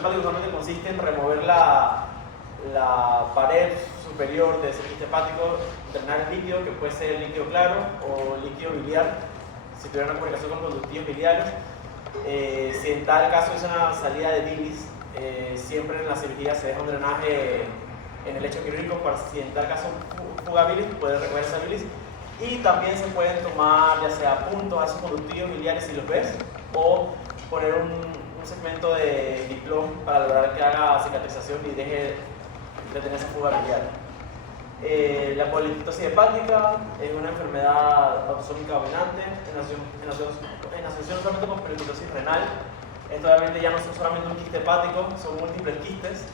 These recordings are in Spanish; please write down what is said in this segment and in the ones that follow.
hepático usualmente consiste en remover la pared superior de ese quiste hepático, drenar el líquido, que puede ser líquido claro o líquido biliar, si tuviera una comunicación con conductivos biliares. Si en tal caso es una salida de bilis, siempre en la cirugía se deja un drenaje en el lecho quirúrgico para si en tal caso fuga bilis, puede recoger esa bilis. Y también se pueden tomar ya sea puntos a esos conductivos biliares si los ves, o poner un segmento de diplom para lograr que haga cicatrización y deje de tener esa fuga biliar. La poliquitosis hepática es una enfermedad autosómica dominante en asociación solamente con poliquitosis renal. Esto obviamente ya no son solamente un quiste hepático, son múltiples quistes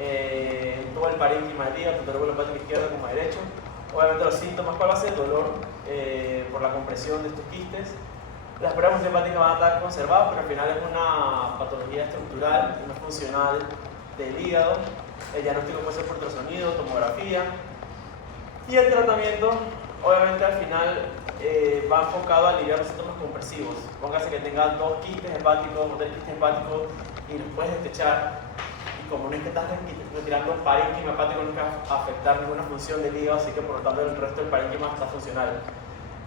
en todo el parénquima del hígado, tanto el lóbulo hepático izquierdo como derecho. Obviamente los síntomas, ¿cuál va a ser? Dolor por la compresión de estos quistes. Las pruebas hepáticas van a estar conservadas, pero al final es una patología estructural y no funcional del hígado. El diagnóstico puede ser por ultrasonido, tomografía. Y el tratamiento, obviamente al final va enfocado a aliviar los síntomas compresivos. Póngase que tenga 2 quistes hepáticos, 3 quistes hepáticos y los puedes destechar. Y como no es que estás retirando parénquima hepático, no va a afectar ninguna función del hígado, así que por lo tanto el resto del parénquima está funcional.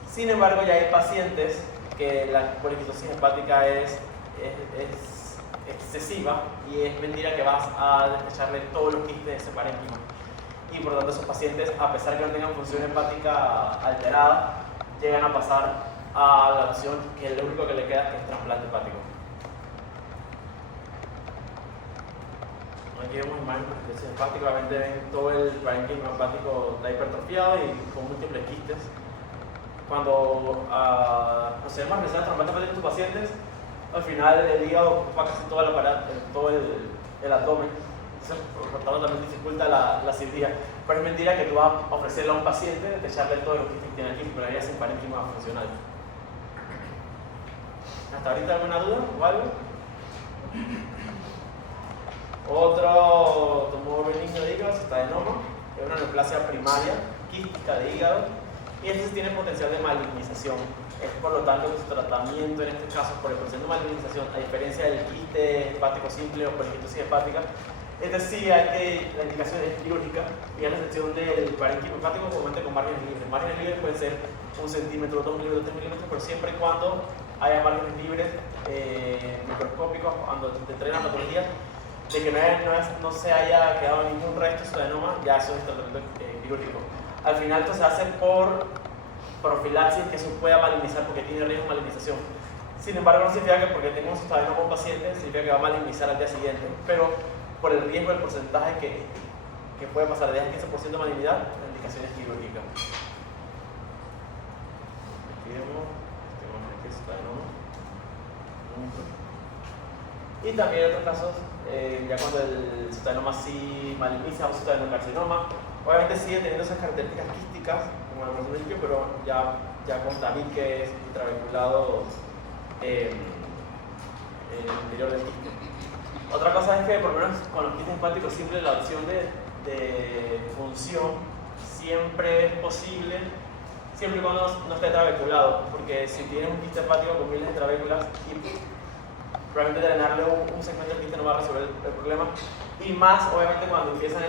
Sin embargo, ya hay pacientes que la poliquitosis hepática es excesiva y es mentira que vas a despecharle todos los quistes de ese parénquima. Y por lo tanto esos pacientes, a pesar de que no tengan función hepática alterada, llegan a pasar a la opción que lo único que le queda que es trasplante hepático. Aquí vemos imágenes de poliquitosis hepática, obviamente ven todo el parénquima hepático está hipertrofiado y con múltiples quistes. Cuando procedemos a realizar el trasplante hepático en tus pacientes, al final el hígado ocupa casi todo el abdomen, entonces por lo tanto también dificulta la cirugía. Pero es mentira que tú vas a ofrecerle a un paciente de echarle todos los quistes que tiene aquí, porque la es un parénquima funcional. ¿Hasta ahorita alguna duda o algo? Otro tumor benigno de hígado, cistadenoma, es una neoplasia primaria quística de hígado. Y este tiene potencial de malignización. Es por lo tanto que su tratamiento en este caso por el proceso de malignización, a diferencia del quiste hepático simple o poliquitosis hepática, este sí la indicación es quirúrgica y es la sección del parénquima hepático obviamente con márgenes libres. Márgenes libres pueden ser 1 centímetro, 2 milímetros, 3 milímetros, pero siempre y cuando haya márgenes libres microscópicos, cuando te traen la patología, de que no se haya quedado ningún resto de cistadenoma, ya eso es tratamiento quirúrgico. Al final esto se hace por profilaxis, que eso pueda malignizar porque tiene riesgo de malignización. Sin embargo, no significa que porque tengo un cistadenoma con un paciente, significa que va a malignizar al día siguiente, pero por el riesgo del porcentaje que puede pasar de 10 a 15% de malignidad, la indicación es quirúrgica. Aquí vemos este cistadenoma. Y también en otros casos, ya cuando el cistadenoma sí maligniza o citadenocarcinoma, obviamente sigue teniendo esas características quísticas, como el principio, pero ya con tabiques intraveiculados en el interior del quiste. Otra cosa es que, por lo menos con los quistes hepáticos simples, la opción de función siempre es posible, siempre y cuando no esté trabeculado, porque si tienes un quiste hepático con miles de trabéculas, probablemente drenarle un segmento del quiste no va a resolver el problema. Y más, obviamente, cuando empiezan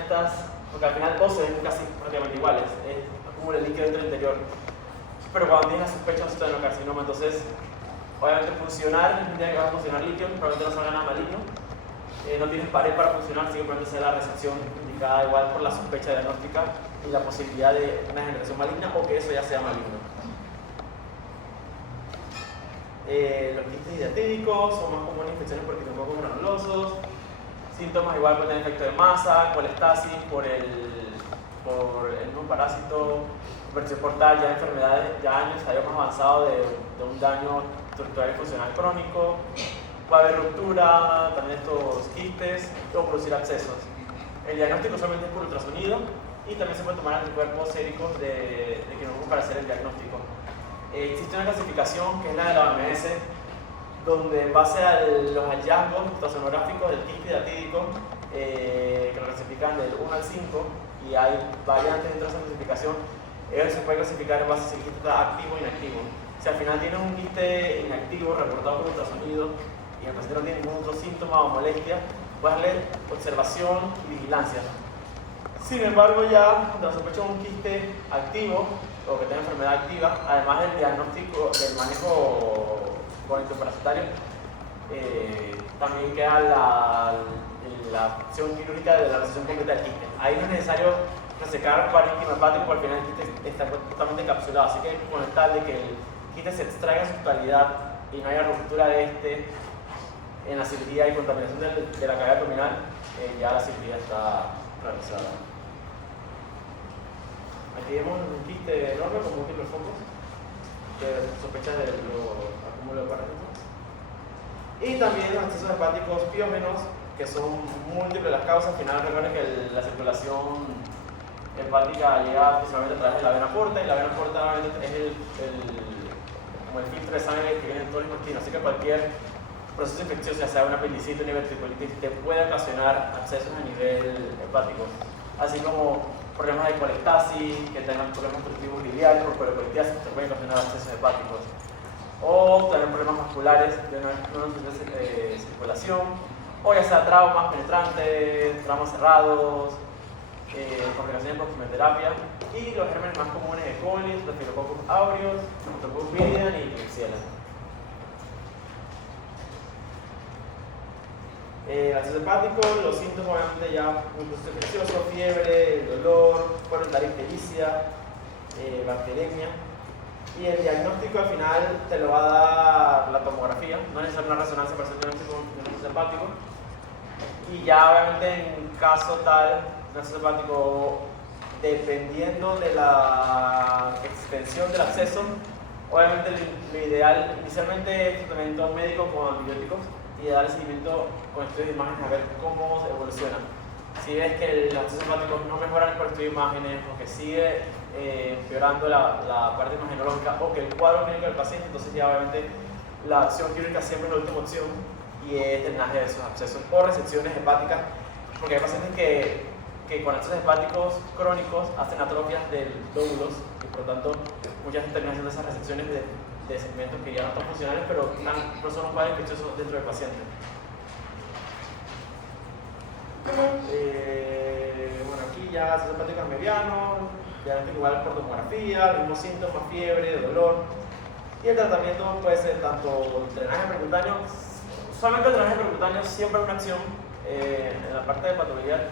porque al final todos se ven casi prácticamente iguales, es acumula el líquido dentro del interior. Pero cuando tienes la sospecha de citadenocarcinoma, entonces, obviamente funcionar, es que va a funcionar líquido, probablemente no salga nada maligno. No tienes pared para funcionar, simplemente sea la resección indicada igual por la sospecha diagnóstica y la posibilidad de una generación maligna o que eso ya sea maligno. Los quistes hidratídicos son más comunes infecciones por quistococos granulosos. Síntomas igual pueden tener efecto de masa, colestasis por el mismo parásito, versión portal, ya enfermedades, ya en el estadio más avanzado de un daño estructural y funcional crónico. Va a haber ruptura, también estos quistes, o producir abscesos. El diagnóstico solamente es por ultrasonido y también se puede tomar anticuerpos séricos de quinococos para hacer el diagnóstico. Existe una clasificación que es la de la OMS, donde en base a los hallazgos ultrasonográficos del quiste hidratídico, que lo clasifican del 1 al 5, y hay variantes dentro de esa clasificación, se puede clasificar en base a si el quiste está activo o inactivo. Si al final tienes un quiste inactivo reportado por ultrasonido y el paciente no tiene ningún otro síntoma o molestia, puedes darle observación y vigilancia. Sin embargo, ya cuando sospecha un quiste activo o que tenga enfermedad activa, además del diagnóstico del manejo crónico-parasitario, también queda la acción quirúrgica de la resección completa del quiste. Ahí no es necesario resecar parénquima hepático porque al final el quiste está totalmente encapsulado, así que con el tal de que el quiste se extraiga en su totalidad y no haya ruptura de este en la cirugía y contaminación de la cavidad abdominal, ya la cirugía está realizada. Aquí vemos un quiste enorme con múltiples focos que sospechas del acúmulo de parásitos. Y también los accesos hepáticos piógenos, que son múltiples las causas. Al final recuerden que la circulación hepática llega principalmente a través de la vena porta, y la vena porta es como el filtro de sangre que viene en todo el intestino, así que cualquier proceso infeccioso, ya sea una apendicitis, una diverticulitis, te puede ocasionar accesos a nivel hepático, así como problemas de colestasis, que tengan problemas obstructivos biliares por colitis, te pueden ocasionar accesos hepáticos, o también problemas vasculares de una circulación, o ya sea traumas penetrantes, traumas cerrados, complicaciones por quimioterapia, y los gérmenes más comunes de coli, Staphylococcus aureus, Streptococcus viridans y Klebsiella. Acceso hepático, los síntomas obviamente ya un proceso infeccioso, fiebre, dolor, puede dar ictericia, bacteremia, y el diagnóstico al final te lo va a dar la tomografía, no es necesaria una resonancia para hacer diagnóstico de un acceso hepático, y ya obviamente en caso tal, un acceso hepático, dependiendo de la extensión del acceso, obviamente lo ideal inicialmente es tratamiento médico con antibióticos y darle seguimiento con estudios de imágenes a ver cómo evoluciona. Si ves que los accesos hepáticos no mejoran por estudios de imágenes o que sigue empeorando la parte imagenológica o que el cuadro clínico del paciente, entonces ya obviamente la acción quirúrgica siempre es la última opción y es drenaje de esos abscesos o resecciones hepáticas, porque hay pacientes que con accesos hepáticos crónicos hacen atrofias del lóbulos y por lo tanto muchas veces terminan haciendo esas resecciones de segmentos que ya no están funcionales, pero son un cuadro infeccioso dentro del paciente. Bueno, aquí ya accesos hepáticos medianos, ya igual por tomografía, los mismos síntomas, fiebre, dolor. Y el tratamiento puede ser tanto drenaje percutáneo, solamente el drenaje percutáneo siempre es una acción en la parte de patología,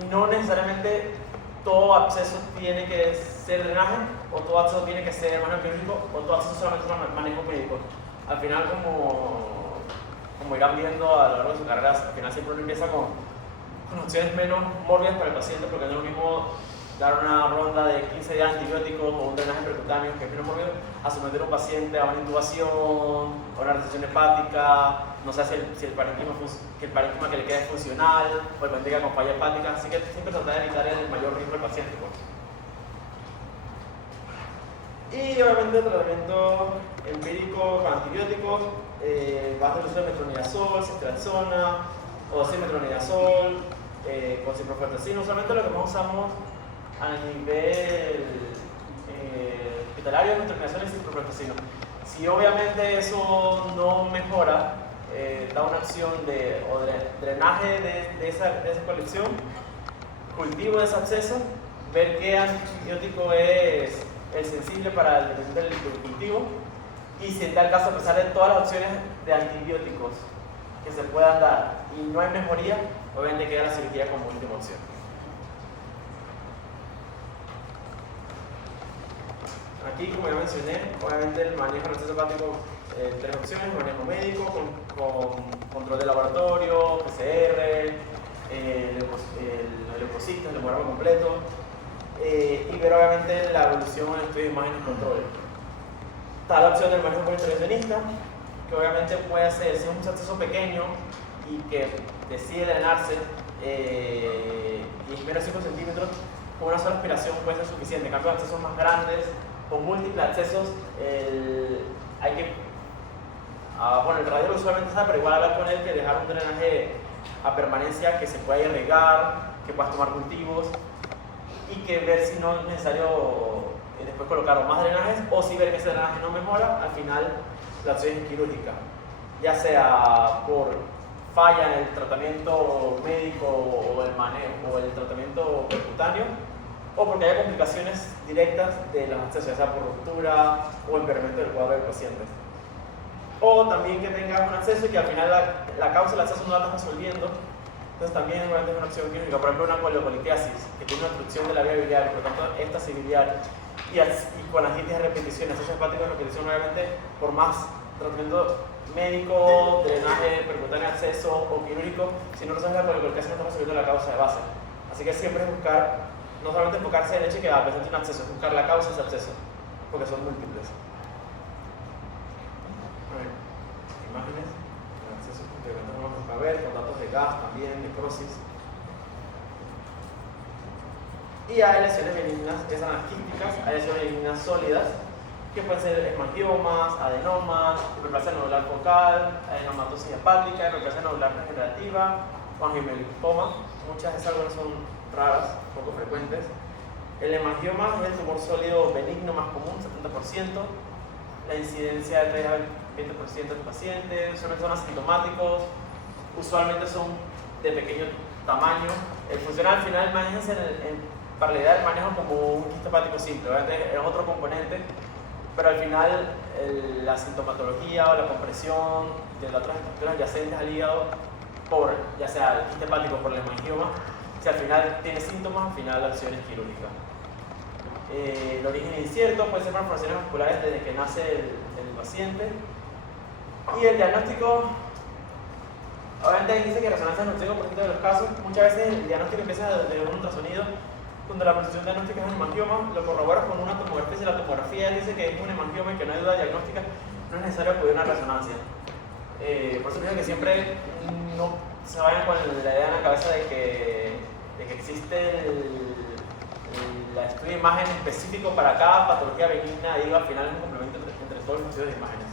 y no necesariamente todo acceso tiene que ser drenaje, o todo acceso tiene que ser manejo quirúrgico, o todo acceso solamente es manejo médico. Al final, como irán viendo a lo largo de su carrera, al final siempre uno empieza con opciones menos mórbidas para el paciente, porque no es lo mismo dar una ronda de 15 días de antibióticos o un drenaje percutáneo que es menos mórbido a someter a un paciente a una intubación, a una resección hepática, no sé si el parénquima que le queda es funcional o el paciente con falla hepática, así que siempre tratar de evitar el mayor riesgo del paciente. Y obviamente el tratamiento empírico con antibióticos, bajo el uso de metronidazol, ceftriaxona o metronidazol, con ciprofloxacino, solamente lo que más usamos a nivel hospitalario es metronidazol y ciprofloxacino. Si obviamente eso no mejora, da una acción de drenaje de esa colección, cultivo de ese absceso, ver qué antibiótico es el sensible para el dependiente del cultivo, y si en tal caso, a pesar de todas las opciones de antibióticos que se puedan dar y no hay mejoría, obviamente queda la cirugía como última opción. Aquí, como ya mencioné, obviamente el manejo del acceso hepático, tres opciones: manejo médico, con control de laboratorio, PCR, leucocitos, el hemograma completo, y ver obviamente la evolución en estudios de imágenes y control. Está la opción del manejo por intervencionista, que obviamente puede ser, si es un acceso pequeño y que decide drenarse y es menos de 5 centímetros, con una sola aspiración puede ser suficiente. En cambio, accesos más grandes, con múltiples accesos, hay que, bueno, el radiólogo usualmente sabe, pero igual hablar con él que dejar un drenaje a permanencia que se pueda irrigar, que puedas tomar cultivos, y que ver si no es necesario después colocar más drenajes, o si ver que ese drenaje no mejora, al final la opción es quirúrgica, ya sea por falla en el tratamiento médico o el manejo o el tratamiento percutáneo, o porque haya complicaciones directas de los accesos, ya sea por ruptura o empeoramiento del cuadro del paciente. O también que tengas un acceso y que al final la causa del acceso no la estás resolviendo. Entonces también es una opción quirúrgica, por ejemplo una coliocolitiasis, que tiene una obstrucción de la vía biliar, por lo tanto éxtasis biliar, y con angitis de repetición, acceso hepático de repetición, obviamente por más tratamiento médico, drenaje percutáneo, acceso o quirúrgico, si no resuelves la coliocolitiasis no estamos resolviendo la causa de base. Así que siempre es buscar, no solamente enfocarse en el hecho de que el paciente tiene un acceso, es buscar la causa de ese acceso, porque son múltiples. A ver, imágenes. A ver, con datos de gas también, necrosis. Y hay lesiones benignas, que son anquísticas, hay lesiones benignas sólidas, que pueden ser hemangiomas, adenomas, hiperplasia nodular focal, adenomatosis hepática, hiperplasia nodular degenerativa, o angiolinfoma. Muchas de esas algunas son raras, poco frecuentes. El hemangioma es el tumor sólido benigno más común, 70%. La incidencia de 3 a 20% de los pacientes, son asintomáticos, usualmente son de pequeño tamaño. Funciona al final, imagínense para la idea del manejo como un quiste hepático simple, obviamente es otro componente, pero al final la sintomatología o la compresión de las otras estructuras adyacentes al hígado, por ya sea el quiste hepático por el hemangioma, si al final tiene síntomas, al final la opción es quirúrgica. El origen incierto puede ser malformaciones vasculares desde que nace el paciente. Y el diagnóstico, obviamente dice que resonancia en el 85% de los casos. Muchas veces el diagnóstico empieza desde un ultrasonido, donde la precisión diagnóstica es un hemangioma, lo corroboras con una tomografía. Si la tomografía dice que es un hemangioma y que no hay duda diagnóstica, no es necesario acudir a una resonancia. Por eso digo que siempre no se vayan con la idea en la cabeza de que existe el estudio de imagen específico para cada patología benigna, y al final es un complemento entre todos los estudios de imágenes.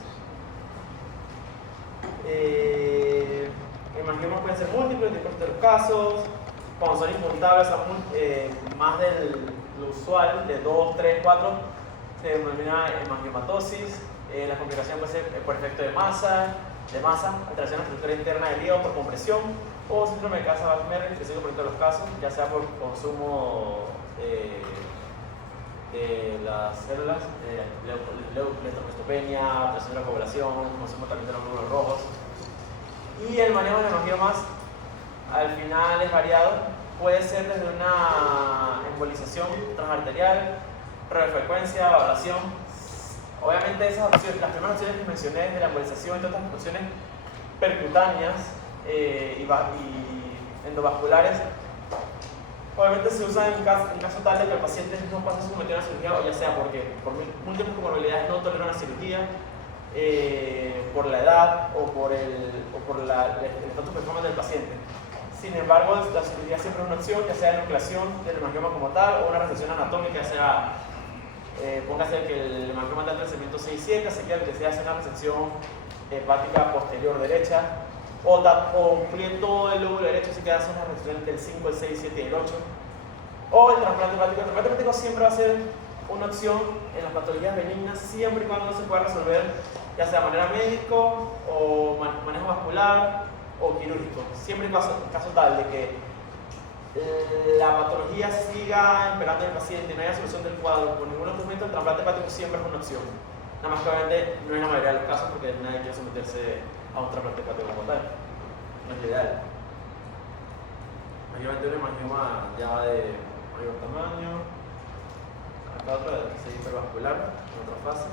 Hemangiomas pueden ser múltiples, en de los casos. Cuando son imputables, son más lo usual, de 2, 3, 4, se denomina hemangiomatosis. La complicación puede ser por efecto de masa, alteración de la estructura interna del hígado por compresión, o síndrome de Casa-Weismer, en 5% de los casos, ya sea por consumo de las células, leucopenia, alteración de la coagulación, consumo también de los glóbulos rojos. Y el manejo de hemangiomas al final es variado, puede ser desde una embolización transarterial, radiofrecuencia, ablación. Obviamente esas opciones, las primeras opciones que mencioné de la embolización, entre otras opciones percutáneas y endovasculares, obviamente se usan en caso tal de que el paciente no pase a someter a una cirugía, o ya sea porque por múltiples comorbilidades no tolera una cirugía, por la edad o por el estatus performance del paciente. Sin embargo, la cirugía siempre es una opción, ya sea enucleación del hemangioma como tal o una resección anatómica, ya sea póngase que el hemangioma está entre el segmento 6 y 7, así que se hace una resección hepática posterior derecha, o cumplir todo el lóbulo derecho, así que hace una resección entre el 5, el 6, 7 y el 8. O el trasplante hepático. El trasplante hepático siempre va a ser una opción en las patologías benignas, siempre y cuando se pueda resolver, ya sea de manera médico o manejo vascular o quirúrgico. Siempre en caso tal de que la patología siga empeorando en el paciente y no haya solución del cuadro por ningún otro momento, el trasplante hepático siempre es una opción. Nada más que obviamente no es la mayoría de los casos porque nadie quiere someterse a un trasplante hepático como tal. No es lo ideal. Obviamente un hemangioma ya de mayor tamaño. Acá otra de hipervascular, en otra fase.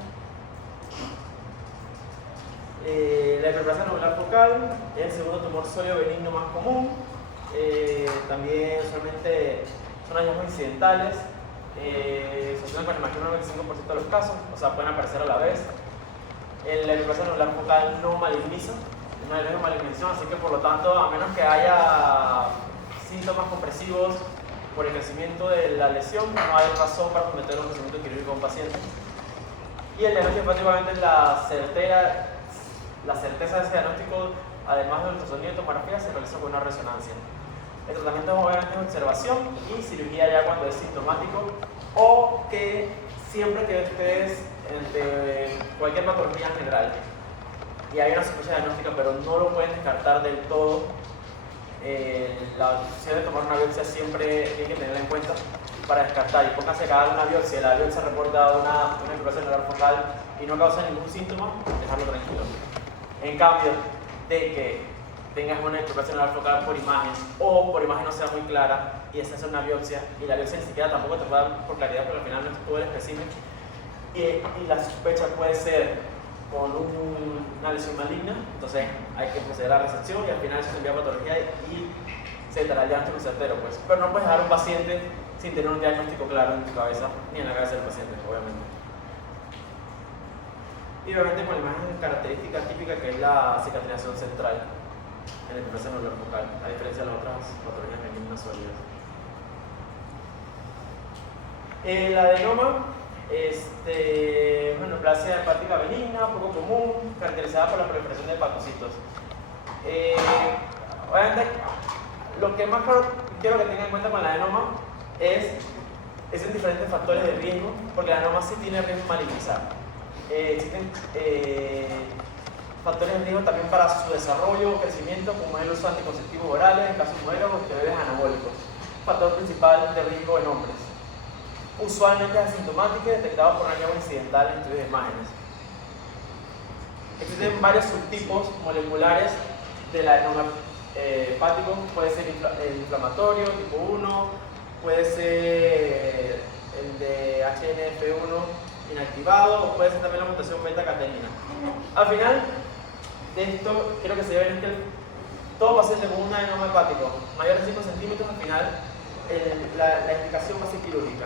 La hiperplasia nodular focal es el segundo tumor sólido benigno más común. También usualmente son hallazgos incidentales. Se asocian con el hemangioma en el 95% de los casos, o sea, pueden aparecer a la vez. La hiperplasia nodular focal no maligniza, no hay riesgo de malignización, así que por lo tanto, a menos que haya síntomas compresivos por el crecimiento de la lesión, no hay razón para someter un procedimiento quirúrgico a un paciente. Y el diagnóstico hepático, la certeza de ese diagnóstico, además del ultrasonido y tomografía, se realiza con una resonancia. El tratamiento obviamente es observación y cirugía ya cuando es sintomático, o que siempre que estés entre cualquier patología en general. y hay una sospecha diagnóstica, pero no lo pueden descartar del todo, la decisión de tomar una biopsia siempre hay que tenerla en cuenta para descartar. Y pónganse que hagan una biopsia, la biopsia reporta una infiltración neural focal y no causa ningún síntoma, dejarlo tranquilo. En cambio, de que tengas una infiltración neural focal por imagen o por imagen no sea muy clara y esa es una biopsia y la biopsia ni siquiera tampoco te puede dar por claridad porque al final no es todo el espécimen y la sospecha puede ser con una lesión maligna, entonces hay que proceder a la resección y al final eso se envía a patología y se dará el diagnóstico certero, pues. Pero no puedes dejar a un paciente sin tener un diagnóstico claro en tu cabeza ni en la cabeza del paciente, obviamente. Y obviamente con la imagen característica típica que es la cicatrización central en el primer seno focal, a diferencia de las otras patologías benignas sólidas. El adenoma, neoplasia hepática benigna, poco común, caracterizada por la proliferación de hepatocitos. Obviamente, lo que más quiero que tengan en cuenta con el adenoma es diferentes factores de riesgo, porque el adenoma sí tiene riesgo de malignizar. Existen factores de riesgo también para su desarrollo o crecimiento, como el uso de anticonceptivos orales, en casos mujeres o esteroides anabólicos. Factor principal de riesgo en hombres. Usualmente es asintomático y detectado por una llave incidental en estudios de imágenes. Existen varios subtipos moleculares del adenoma hepático, puede ser el inflamatorio tipo 1, puede ser el de HNF1 inactivado o puede ser también la mutación beta-catenina. Al final de esto, quiero que se lleven todo paciente con un adenoma hepático mayor de 5 centímetros, al final la indicación va a ser quirúrgica.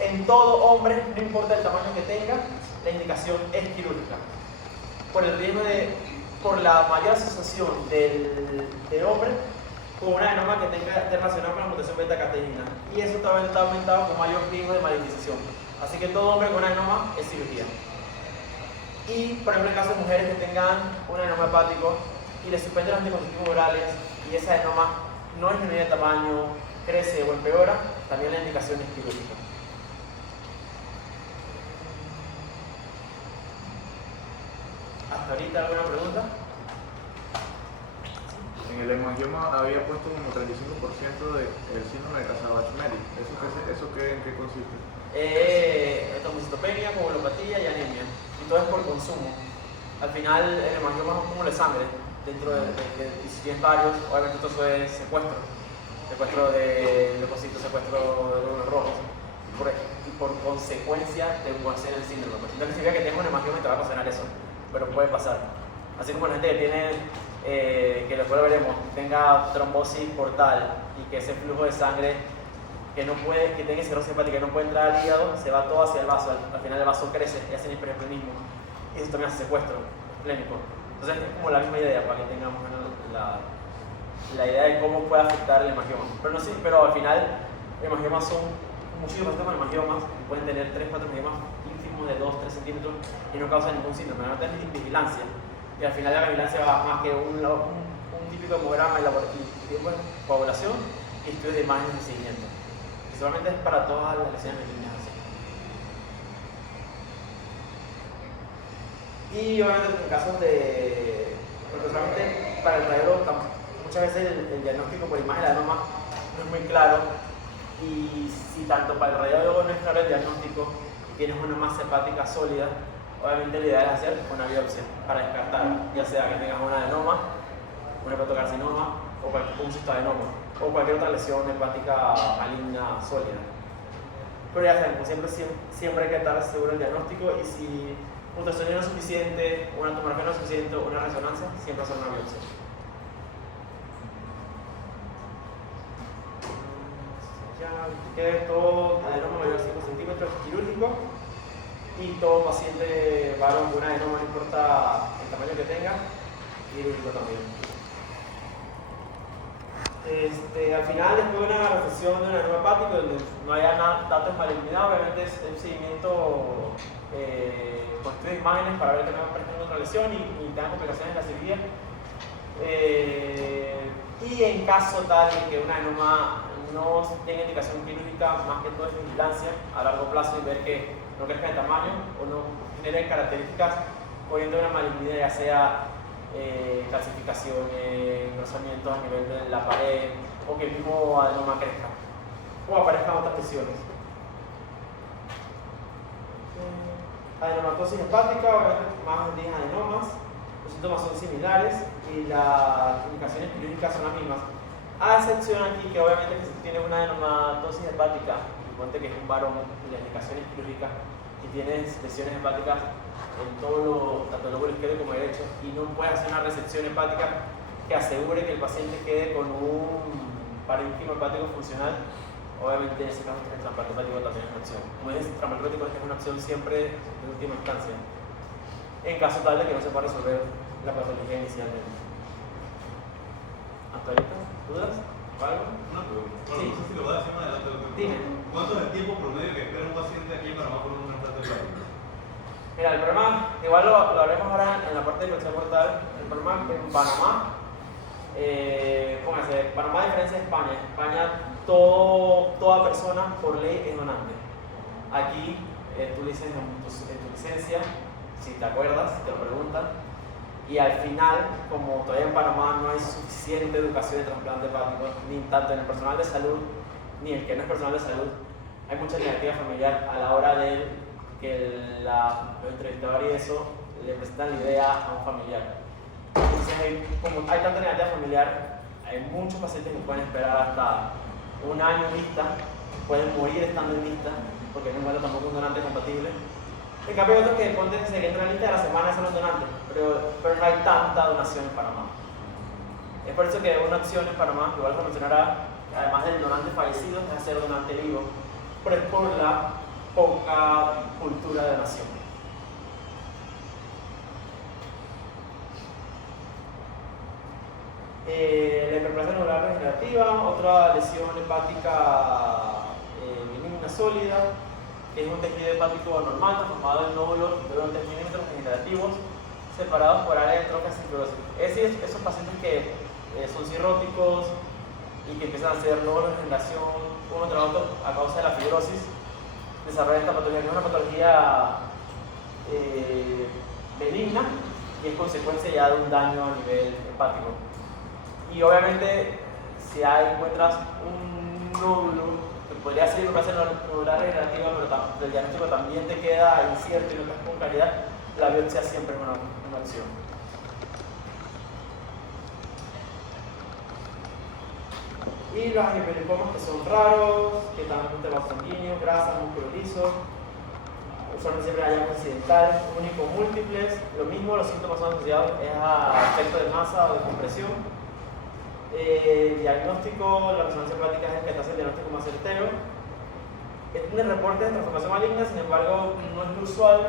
En todo hombre, no importa el tamaño que tenga, la indicación es quirúrgica. Por la mayor asociación de hombre con un adenoma que esté relacionado con la mutación beta-catenina. Y eso también está aumentado con mayor riesgo de malignización. Así que todo hombre con adenoma es cirugía. Y, por ejemplo, en caso de mujeres que tengan un adenoma hepático y les suspenden los anticonceptivos orales y ese adenoma no disminuye de tamaño, crece o empeora, también la indicación es quirúrgica. ¿Hasta ahorita alguna pregunta? En el hemangioma había puesto como 35% del síndrome de Casabach-Mery. ¿En qué consiste? Trombocitopenia, coagulopatía y anemia. Y todo es por consumo. Al final el hemangioma es un cúmulo de sangre. Dentro y si tienes varios, obviamente esto es secuestro. Secuestro de leucocitos, secuestro de glóbulos rojos. Y por consecuencia te puede hacer el síndrome. Pues, entonces significa que tienes un hemangioma y te va a ocasionar eso. Pero puede pasar. Así como la gente que tiene, que después lo veremos, tenga trombosis portal y que ese flujo de sangre que tenga cirrosis hepática que no puede entrar al hígado, se va todo hacia el vaso. Al final el vaso crece y hace el hiperesplenismo. Y eso también hace secuestro esplénico. Entonces es como la misma idea para que tengamos la idea de cómo puede afectar el hemangioma. Pero al final, hemangiomas son muchísimos pacientes con hemangiomas que pueden tener 3-4 hemangiomas ínfimos de 2-3 centímetros y no causan ningún síndrome. No tienen vigilancia. Y al final la vigilancia va más que un típico hemograma y tiempo de coagulación y estudios de imágenes de seguimiento. Y solamente es para todas las lesiones benignas así. Y obviamente en casos de... Porque solamente para el radiólogo muchas veces el diagnóstico por imagen de adenoma no es muy claro. Y si tanto para el radiólogo no es claro el diagnóstico y tienes una masa hepática sólida, obviamente la idea es hacer una biopsia para descartar, ya sea que tengas un adenoma, un hepatocarcinoma o un cistoadenoma o cualquier otra lesión hepática maligna sólida. Pero ya saben, siempre hay que estar seguro del diagnóstico y si ultrasonido no es suficiente, una tomografía no es suficiente o una resonancia, siempre hacer una biopsia. Que todo adenoma mayor de 5 centímetros quirúrgico y todo paciente varón con adenoma, no importa el tamaño que tenga, quirúrgico también. Al final, después de una reflexión de un adenoma hepático donde no haya datos de malignidad, obviamente es un seguimiento con estudios de imágenes para ver que no va presentando otra lesión y tengan complicaciones en la cirugía. Y en caso tal de que un adenoma no tenga indicación quirúrgica, más que todo es vigilancia a largo plazo y ver que no crezca de tamaño o no genere características obviamente una malignidad, ya sea calcificaciones, engrosamientos a nivel de la pared, o que el mismo adenoma crezca, o aparezcan otras lesiones. Adenomatosis hepática, más de 10 adenomas, los síntomas son similares y las indicaciones quirúrgicas son las mismas, a excepción aquí que obviamente que si tienes una adenomatosis hepática, suponte que es un varón y las indicaciones quirúrgicas y tienes lesiones hepáticas en tanto el lóbulo izquierdo como derecho, y no puedes hacer una resección hepática que asegure que el paciente quede con un parénquima hepático funcional, obviamente en ese caso el trasplante hepático también es una opción. Como es trasplante hepático, es una opción siempre en última instancia, en caso tal de que no se pueda resolver la patología inicialmente. ¿Hasta ahorita? ¿Dudas? ¿O algo? Una pregunta. Bueno, Sí. no sé si lo voy a decir más adelante. Dime. ¿Cuánto es el tiempo promedio que espera un paciente aquí en Panamá por un trasplante hepático? Mira, el problema, igual lo haremos ahora en la parte de colección mortal. El problema en Panamá, póngase, Panamá a diferencia de España. En España toda persona por ley es donante. Aquí tú dices en tu licencia, si te acuerdas, te lo preguntan, y al final, como todavía en Panamá no hay suficiente educación de trasplante hepático, ni tanto en el personal de salud, ni el que no es personal de salud, hay mucha negativa familiar a la hora de que los entrevistadores y eso le presentan la idea a un familiar. Entonces, como hay tanta negativa familiar, hay muchos pacientes que pueden esperar hasta un año en lista, pueden morir estando en lista, porque no encuentran tampoco un donante compatible. En cambio, hay otros que ponte que se entran en lista de la semana son los donantes, pero no hay tanta donación en Panamá. Es por eso que una opción en Panamá, igual se mencionará, además del donante fallecido, es hacer donante vivo, pero es por la poca cultura de donación. La hiperplasia neural degenerativa, otra lesión hepática benigna sólida, que es un tejido hepático anormal formado en nódulos de 3 milímetros degenerativos separados por área de trocas y fibrosis. Es decir, esos pacientes que son cirróticos y que empiezan a hacer nódulos de generación uno tras otro a causa de la fibrosis, desarrolla esta patología, que es una patología benigna y es consecuencia ya de un daño a nivel hepático. Y obviamente, si encuentras un nódulo que podría ser hiperplasia neural degenerativa, pero el diagnóstico también te queda incierto y no estás con claridad, la biopsia siempre es una opción. Y los angiopericomas, que son raros, que también son temas sanguíneos, grasa, músculo liso, usualmente siempre hay algo incidental, único múltiples, lo mismo, los síntomas son asociados a efecto de masa o de compresión. Diagnóstico, la resonancia hepática es el que te hace el diagnóstico más certero. Tiene reportes de transformación maligna, sin embargo, no es lo usual,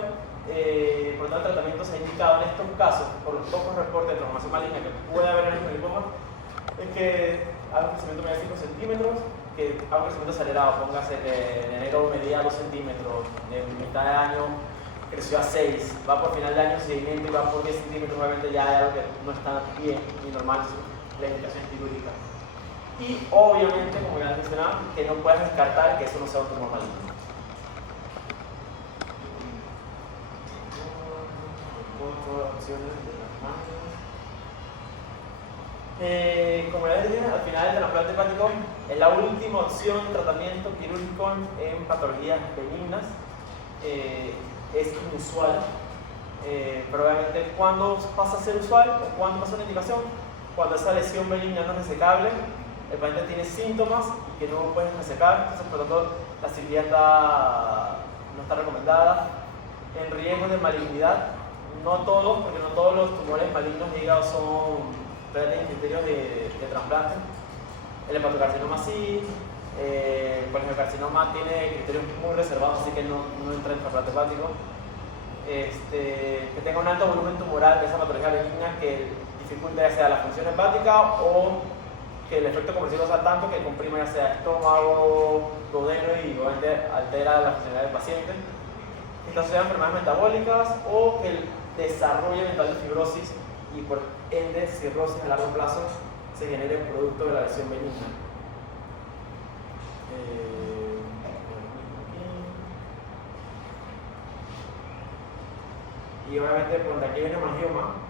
por lo tanto, el tratamiento se ha indicado en estos casos, por los pocos reportes de transformación maligna que puede haber en el angiopericomas, es que haga un crecimiento medio de 5 centímetros, que haga un crecimiento acelerado, póngase que en enero medía 2 centímetros, en mitad de año creció a 6, va por final de año seguimiento y va por 10 centímetros, obviamente ya hay algo que no está bien ni normal, la indicación quirúrgica. Y obviamente, como ya mencionaba, que no puedes descartar que eso no sea un tumor maligno. Como ya dije, al final el trasplante hepático es la última opción de tratamiento quirúrgico en patologías benignas. Es inusual, pero obviamente cuando pasa a ser usual o cuando pasa una indicación, cuando esa lesión benigna no es resecable, el paciente tiene síntomas que no pueden resecar, entonces por lo tanto la cirugía no está recomendada. En riesgo de malignidad, no todos, porque no todos los tumores malignos de hígado tienen criterios de trasplante. El hepatocarcinoma sí, el cholangiocarcinoma tiene criterios muy reservados, así que no entra en trasplante hepático. Que tenga un alto volumen tumoral de esa patología benigna que dificulta ya sea la función hepática o que el efecto compresivo sea tanto que comprima ya sea estómago, duodeno y obviamente altera la funcionalidad del paciente. Está asociada a enfermedades metabólicas o que el desarrollo eventual de fibrosis y por ende cirrosis a largo plazo se genere producto de la lesión benigna. Y obviamente cuando aquí viene hemangioma,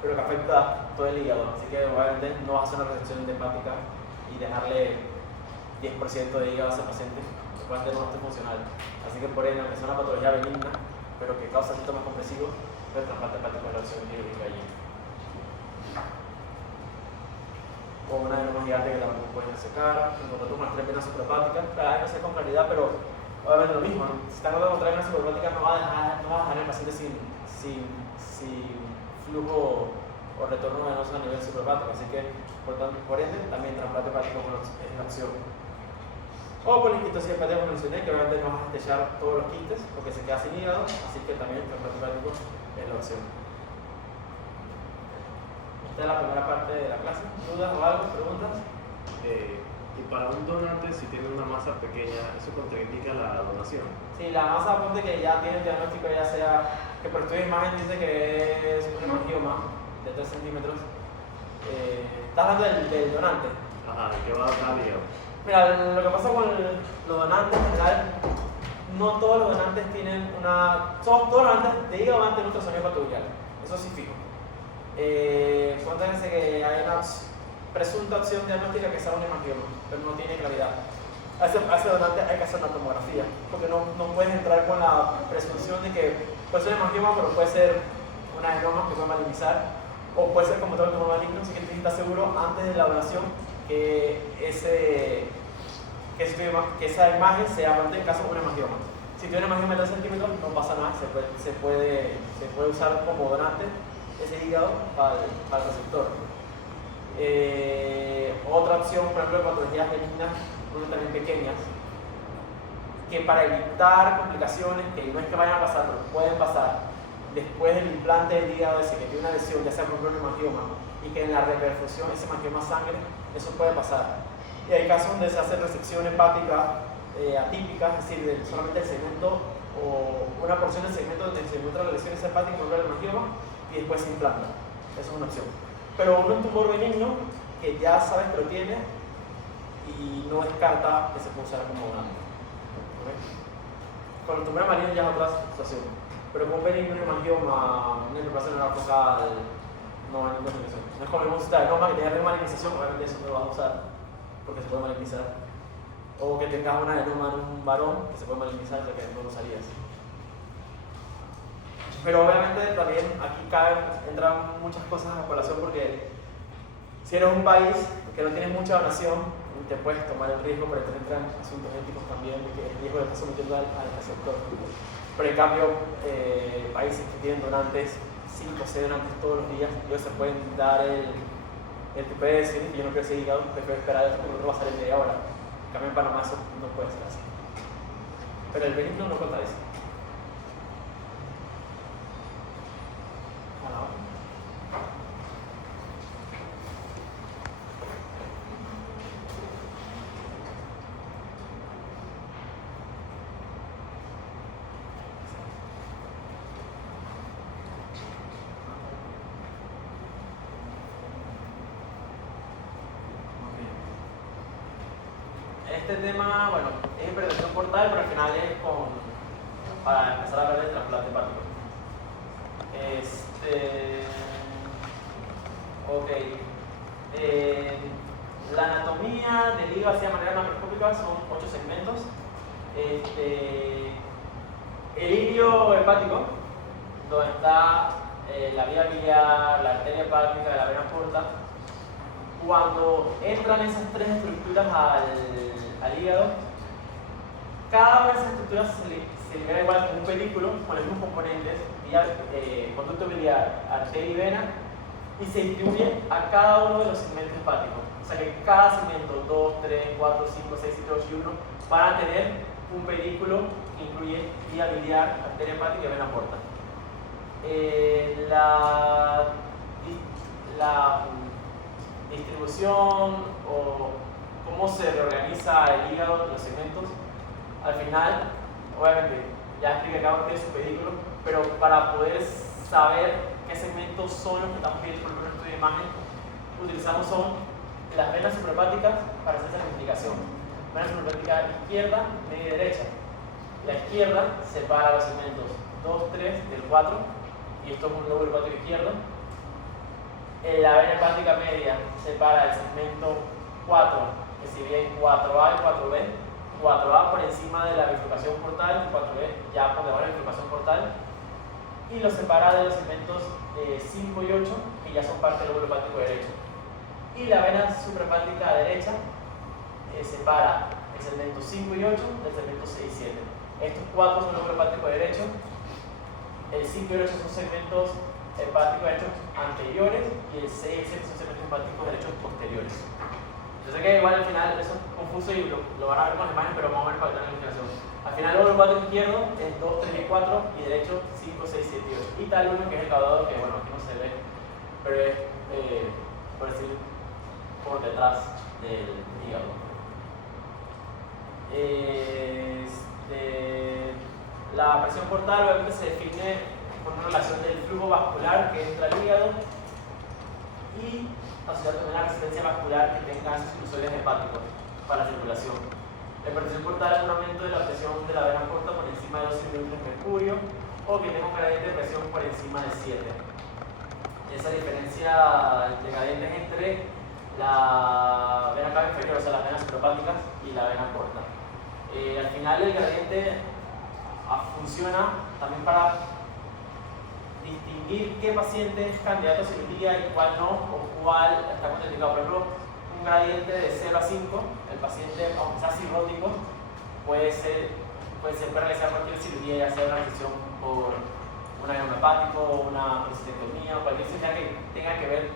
pero que afecta todo el hígado, así que obviamente no vas a hacer una resección hepática y dejarle 10% de hígado a ese paciente, que puede tener un gasto funcional. Así que por ende, aunque sea una patología benigna, pero que causa síntomas compresivos, el trasplante hepático es la opción quirúrgica allí. O una adenoma gigante que tampoco pueden secar, en contacto con las 3 venas suprahepáticas, cada vez no sé con claridad, pero obviamente lo mismo, ¿no? Si están con 3 venas suprahepáticas no va a dejar al paciente sin flujo o retorno venoso a nivel suprahepático, así que por ende también trasplante hepático es la opción. O poliquitosis hepática, como mencioné, que obviamente no vas a estrechar todos los quistes porque se queda sin hígado, así que también el trasplante hepático es la opción. Esta es la primera parte de la clase. ¿Dudas o algo? ¿Preguntas? Y para un donante, si tiene una masa pequeña, ¿eso contraindica la donación? Sí, la masa, ponte que ya tiene el diagnóstico, ya sea que por estudio de imagen dice que es un hemangioma de 3 centímetros. Estás hablando del donante. Ajá, ¿de qué va a donar el hígado? Mira, lo que pasa con los donantes en general, no todos los donantes tienen todos los donantes de hígado van a tener ultrasonido hepatobiliar, eso sí fijo. Cuéntense que hay una presunta opción diagnóstica que sea un hemangioma, pero no tiene claridad. A ese donante hay que hacer una tomografía, porque no puedes entrar con la presunción de que puede ser un hemangioma, pero puede ser una adenoma que puede malignizar, o puede ser como todo el tumor maligno, así que tienes que estar seguro antes de la donación que esa imagen sea en caso de un hemangioma. Si tiene un hemangioma de 3 centímetros, no pasa nada, se puede usar como donante ese hígado para el receptor. Otra opción, por ejemplo, de patologías benignas, también pequeñas, que para evitar complicaciones, que no es que vayan a pasar, pero pueden pasar después del implante del hígado, ese que tiene una lesión, ya sea por ejemplo un hemangioma, y que en la reperfusión ese hemangioma sangre, eso puede pasar. Y hay casos donde se hace resección hepática atípica, es decir, solamente el segmento o una porción del segmento donde se encuentra la lesión hepática, por ejemplo el hemangioma, y después se implanta. Eso es una opción. Pero un tumor benigno que ya sabes que lo tiene y no descarta que se puede usar como donante. ¿Okay? Con los tumores malignos ya es otra situación. Pero con benigno, un hemangioma, una interpretación neural focal, no hay ninguna explicación. No es como el adenoma que tenga malignización, obviamente eso no lo vas a usar porque se puede malignizar. O que tengas una adenoma en un varón que se puede malignizar, ya que no lo usarías. Pero obviamente también aquí entran muchas cosas a colación porque si eres un país que no tienes mucha donación, te puedes tomar el riesgo, pero te entran asuntos éticos también de que el riesgo le está sometiendo al receptor. Pero en cambio, países que tienen donantes, 5 o 6 donantes todos los días, ellos se pueden dar el te puede decir que yo no quiero ese hígado, prefiero esperar esto porque otro va a salir media hora. En cambio en Panamá eso no puede ser así. Pero el benigno no contradice. Este tema, bueno, es hipertensión portal, pero al final es para empezar a hablar del trasplante hepático. Ok. La anatomía del hígado así de manera macroscópica son 8 segmentos. El ilio hepático, donde está la vía biliar, la arteria hepática, la vena porta, cuando entran esas 3 estructuras al hígado, cada una de esas estructuras se libera igual como un películo con los mismos componentes, conducto biliar, arteria y vena, y se distribuye a cada uno de los segmentos hepáticos. O sea que cada segmento, 2, 3, 4, 5, 6, 7, 8 y 1, van a tener un películo que incluye vía biliar, arteria hepática y vena porta. La distribución o cómo se reorganiza el hígado en los segmentos, al final, obviamente, ya expliqué cada uno tiene su película, pero para poder saber qué segmentos son los que estamos viendo por el estudio de imagen, utilizamos las venas suprahepáticas para hacer esa investigación. Vena suprahepática izquierda, media y derecha. La izquierda separa los segmentos 2, 3 del 4 y esto es un lóbulo hepático izquierdo. La vena hepática media separa el segmento 4, que se divide en 4A y 4B. 4A por encima de la bifurcación portal, 4B ya por debajo de la bifurcación portal, y lo separa de los segmentos 5 y 8, que ya son parte del lóbulo hepático derecho. Y la vena suprahepática derecha separa el segmento 5 y 8 del segmento 6 y 7. Estos cuatro son el lóbulo hepático derecho. El 5 y el 8 son segmentos hepáticos derechos anteriores y el 6 y el 7 son segmentos hepáticos derechos posteriores. Yo sé que igual al final eso es confuso y lo van a ver con las imágenes, pero vamos a ver para que tengan la explicación. Al final el lóbulo hepático izquierdo es 2, 3 y 4 y derecho 5, 6, 7 y 8. Y tal uno que es el caudado, que bueno, aquí no se ve, pero es por decir por detrás del hígado. La presión portal obviamente se define por una relación del flujo vascular que entra al hígado y asociado también a la resistencia vascular que tenga esos sinusoides hepáticos para la circulación. La hipertensión portal es un aumento de la presión de la vena porta por encima de 12 mililitros de mercurio o que tenga un gradiente de presión por encima de 7. Esa diferencia de gradientes entre la vena cava inferior, o sea, las venas suprahepáticas y la vena porta. Al final el gradiente funciona también para distinguir qué paciente es candidato a cirugía y cuál no, o cuál está contraindicado. Por ejemplo, un gradiente de 0 a 5, el paciente, aunque sea cirrótico, puede realizar cualquier cirugía, ya sea una resección por un adenoma hepático, una prostatectomía, o cualquier cirugía que tenga que ver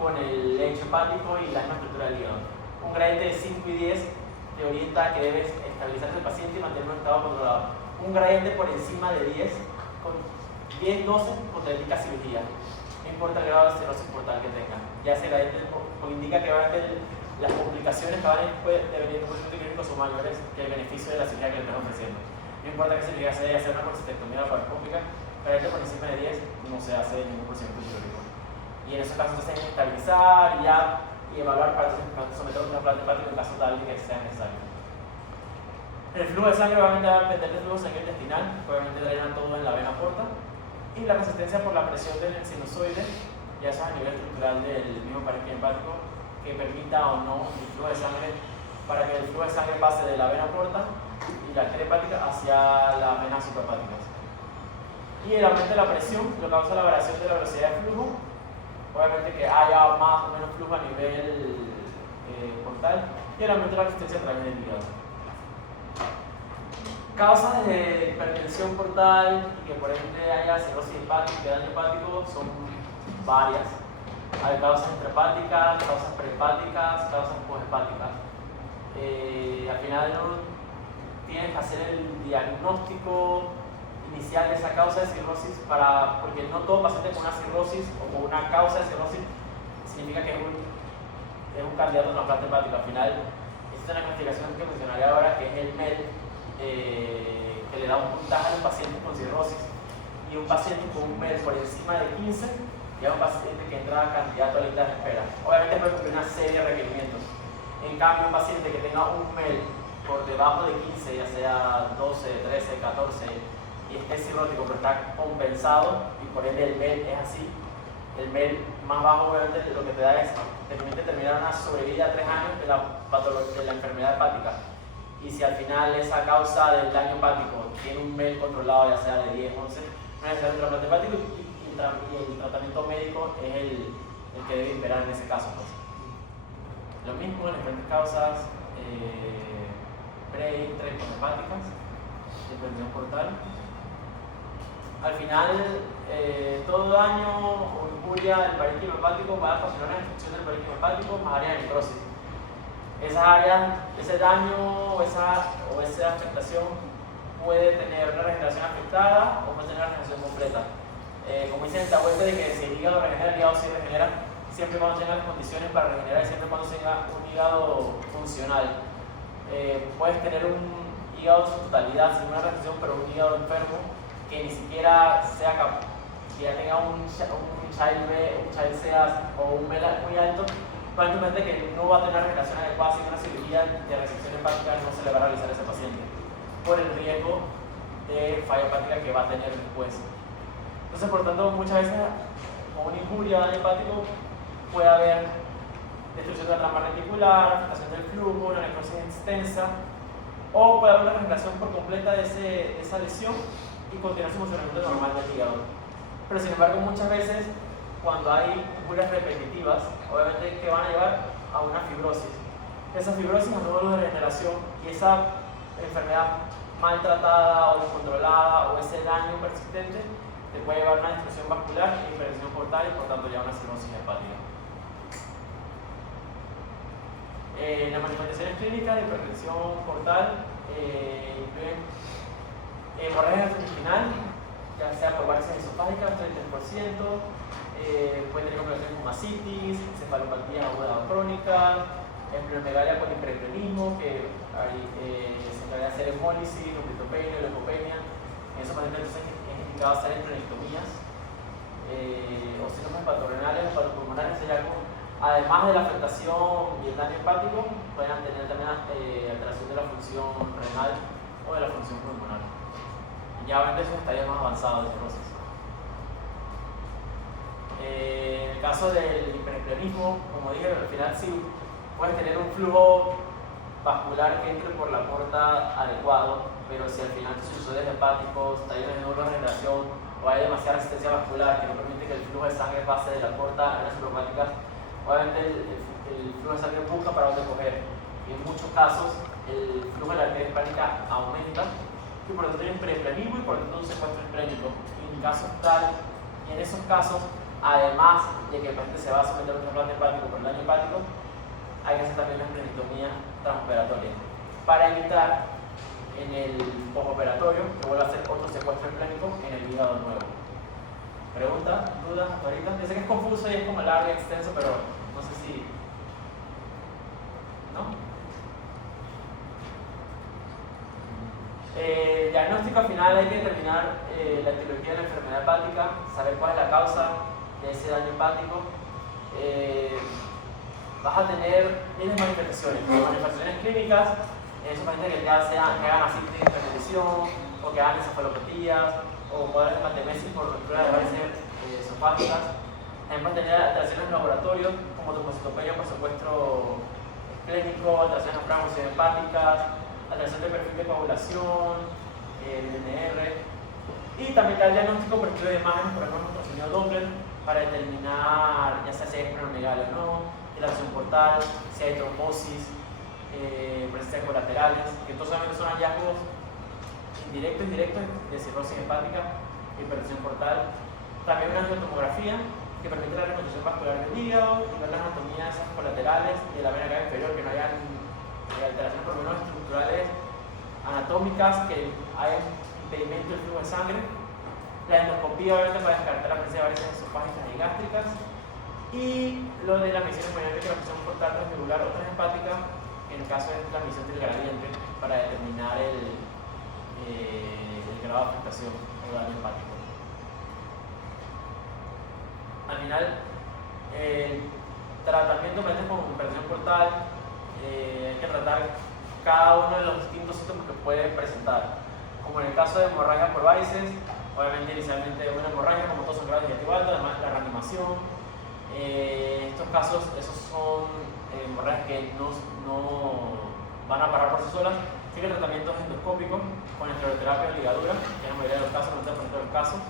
con el lecho hepático y la misma estructura del hígado. Un gradiente de 5 y 10 te orienta a que debes estabilizar al paciente y mantener un estado controlado. Un gradiente por encima de 10, con 10, 12, contraindica cirugía. No importa el grado de cirrosis portal que tenga. Ya ese gradiente indica que las complicaciones que van a devenir de un clínico son mayores que el beneficio de la cirugía que le están ofreciendo. No importa que cirugía se debe hacer una prostatectomía laparoscópica, gradiente por encima de 10 no se hace ningún procedimiento quirúrgico. Y en esos casos entonces hay que estabilizar y evaluar para someter a un trasplante hepático en caso tal de que sea necesario. El flujo de sangre obviamente va a depender del flujo sanguíneo intestinal, que obviamente drena todo en la vena porta, y la resistencia por la presión del sinusoide, ya sea a nivel estructural del mismo parénquima hepático, que permita o no el flujo de sangre, para que el flujo de sangre pase de la vena porta y la arteria hepática hacia las venas suprahepáticas. Y el aumento de la presión lo causa la variación de la velocidad de flujo, obviamente que haya más o menos flujo a nivel portal, y el aumento de la resistencia a través del hígado. Causas de hipertensión portal y que por ende haya cirrosis hepática y daño hepático son varias. Hay causas intrahepáticas, causas prehepáticas, causas poshepáticas. Al final uno tiene que hacer el diagnóstico inicial de esa causa de cirrosis porque no todo paciente con una cirrosis o con una causa de cirrosis significa que es un candidato a trasplante hepático. Al final existe una clasificación que mencionaré ahora que es el MED, que le da un puntaje a un paciente con cirrosis, y un paciente con un MED por encima de 15 ya es un paciente que entra candidato a lista de espera. Obviamente puede cumplir una serie de requerimientos. En cambio, un paciente que tenga un MED por debajo de 15, ya sea 12, 13, 14, y esté cirrótico pero está compensado, y por ende el MED es así, el MED más bajo obviamente lo que te da es te permite terminar una sobrevida a 3 años de la enfermedad hepática. Y si al final esa causa del daño hepático tiene un MED controlado, ya sea de 10, 11, no es necesario un trasplante hepático y el tratamiento médico es el que debe imperar en ese caso. Pues. Lo mismo en diferentes causas pre-, intra- y poshepáticas, hipertensión portal. Al final, todo daño o injuria del parénquima hepático va a ocasionar una infección del parénquima hepático más área de necrosis. Esas áreas, ese daño o esa afectación puede tener una regeneración afectada o puede tener una regeneración completa. Como dicen esta web de que si el hígado regenera, el hígado sí regenera, siempre cuando tenga las condiciones para regenerar y siempre cuando tenga un hígado funcional. Puedes tener un hígado en su totalidad sin una regeneración, pero un hígado enfermo que ni siquiera sea capaz, que ya tenga un child CA o un MELA muy alto, prácticamente que no va a tener una regeneración adecuada, sin una cirugía de resección hepática no se le va a realizar a ese paciente por el riesgo de falla hepática que va a tener después. Entonces, por lo tanto, muchas veces con una injuria o daño hepático puede haber destrucción de la trama reticular, afectación del flujo, una necrosis extensa, o puede haber una regeneración por completa de esa lesión y continuar su funcionamiento normal del hígado. Pero sin embargo, muchas veces cuando hay injurias repetitivas, obviamente que van a llevar a una fibrosis. Esa fibrosis es un nódulo de regeneración y esa enfermedad maltratada o descontrolada o ese daño persistente te puede llevar a una destrucción vascular, hipertensión portal y por tanto ya una cirrosis hepática. Las manifestaciones clínicas de hipertensión portal incluyen hemorragia gastrointestinal, ya sea por varices esofágicas, 33%, puede tener complicaciones como ascitis, cefalopatía aguda o crónica, esplenomegalia con hiperestrenismo, que se encarga de hacer hemólisis, trombocitopenia, leucopenia. En esos pacientes entonces es indicado hacer esplenectomías o síndromes hepatorenales o hepatopulmonares. Hay algo, además de la afectación y el daño hepático, pueden tener también alteración de la función renal o de la función pulmonar. Y ya ven esos estadios más avanzados de cirrosis. En el caso del hiperestrenismo, como dije, al final sí puedes tener un flujo vascular que entre por la porta adecuado, pero si al final tus sinusoides hepáticos, talleres de nódulos de regeneración o hay demasiada resistencia vascular que no permite que el flujo de sangre pase de la porta a las hepáticas, obviamente el flujo de sangre busca para dónde coger. Y en muchos casos el flujo de la arteria hepática aumenta y por lo tanto hay un preesplenismo y por lo tanto un secuestro esplénico. Y en esos casos, además de que el paciente se va a someter a un trasplante hepático por el daño hepático, hay que hacer también una esplenectomía transoperatoria para evitar en el postoperatorio que vuelva a hacer otro secuestro esplénico en el hígado nuevo. ¿Preguntas? ¿Dudas hasta ahorita? Yo sé que es confuso y es como largo y extenso, pero no sé si... ¿No? Diagnóstico final, hay que determinar la etiología de la enfermedad hepática, saber cuál es la causa de ese daño hepático. Vas a tener manifestaciones clínicas, esos pacientes que hagan ascitis de hipertensión o que hagan encefalopatías o cuadros de hematemesis por ruptura de varices esofágicas. También vas a tener alteraciones en laboratorio como trombocitopenia por secuestro esplénico, alteraciones en las hepáticas, alteración del perfil de coagulación, el DNR, y también da el diagnóstico por estudio de imágenes, por ejemplo, ultrasonido Doppler, para determinar ya sea si hay esplenomegalia o no, dilatación portal, si hay trombosis, presencia de colaterales, que todos solamente son hallazgos indirectos y directos de cirrosis hepática, hipertensión portal. También una angiotomografía que permite la reconstrucción vascular del hígado y ver la anatomía de esas colaterales de la vena cava inferior, que no hayan alteraciones por lo menos estructurales anatómicas, que hay impedimento del flujo de sangre. La endoscopía obviamente para descartar la presencia de varices esofágicas y gástricas. Y lo de la medición hemodinámica, la función portal transverular o transhepática, en el caso de la medición del gradiente, para determinar el grado de afectación o daño hepático. Al final, el tratamiento con hipertensión portal, hay que tratar cada uno de los distintos síntomas que puede presentar. Como en el caso de hemorragia por varices, obviamente inicialmente una hemorragia como tos sangrado digestivo alto, además la reanimación. En estos casos, esos son hemorragias que no van a parar por sí solas. Sí que el tratamiento es endoscópico con esteroterapia o ligadura, que en la mayoría de los casos, no te de los casos.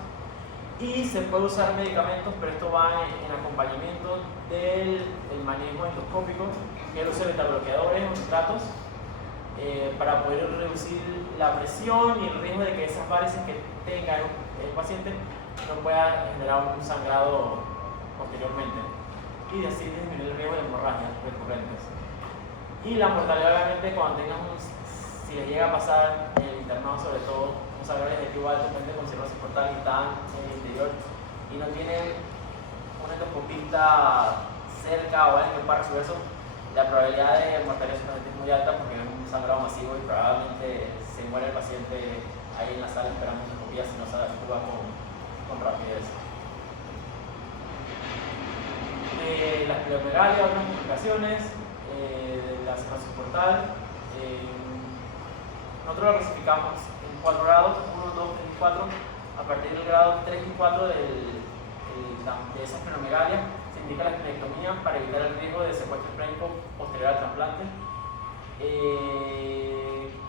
Y se puede usar medicamentos, pero esto va en acompañamiento del manejo endoscópico, que es el uso de betabloqueadores o nitratos, para poder reducir la presión y el riesgo de que esas varices que tenga el paciente no pueda generar un sangrado posteriormente y así disminuir el riesgo de hemorragias recurrentes. Y la mortalidad, obviamente, cuando si les llega a pasar en el internado, sobre todo un sangrado digestivo alto, pacientes con cirrosis portal y están en el interior y no tienen un endoscopista cerca o alguien que pueda resolver eso, la probabilidad de mortalidad es muy alta porque es un sangrado masivo y probablemente se muere el paciente ahí en la sala esperando endoscopía si no se actúa con rapidez. La esplenomegalia, otras complicaciones de la cirrosis portal. Nosotros lo clasificamos en 4 grados, 1, 2, 3 y 4. a partir del grado 3 y 4 de esa esplenomegalia, se indica la esplenectomía para evitar el riesgo de secuestro esplénico posterior al trasplante.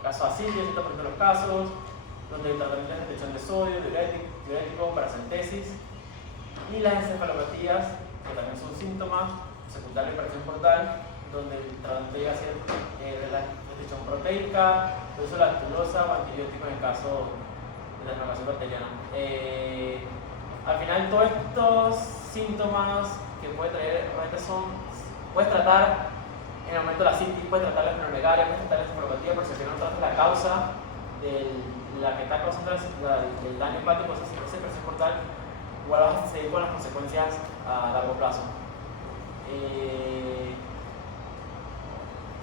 Casos así, 100% de los casos, donde el tratamiento es retención de sodio, diurético, paracentesis, y las encefalopatías, que también son síntomas secundarios de hipertensión portal, donde el tratamiento llega a ser retención proteica, uso de lactulosa o antibióticos en caso de desnutrición bacteriana. Al final, todos estos síntomas que puede traer, puedes tratar en el momento de la citis, puedes tratar la esplenomegalia, puedes tratar la encefalopatía, pero si al final no tratas la causa de la que está causando el daño hepático, esa hipertensión portal, igual vas a seguir con las consecuencias a largo plazo.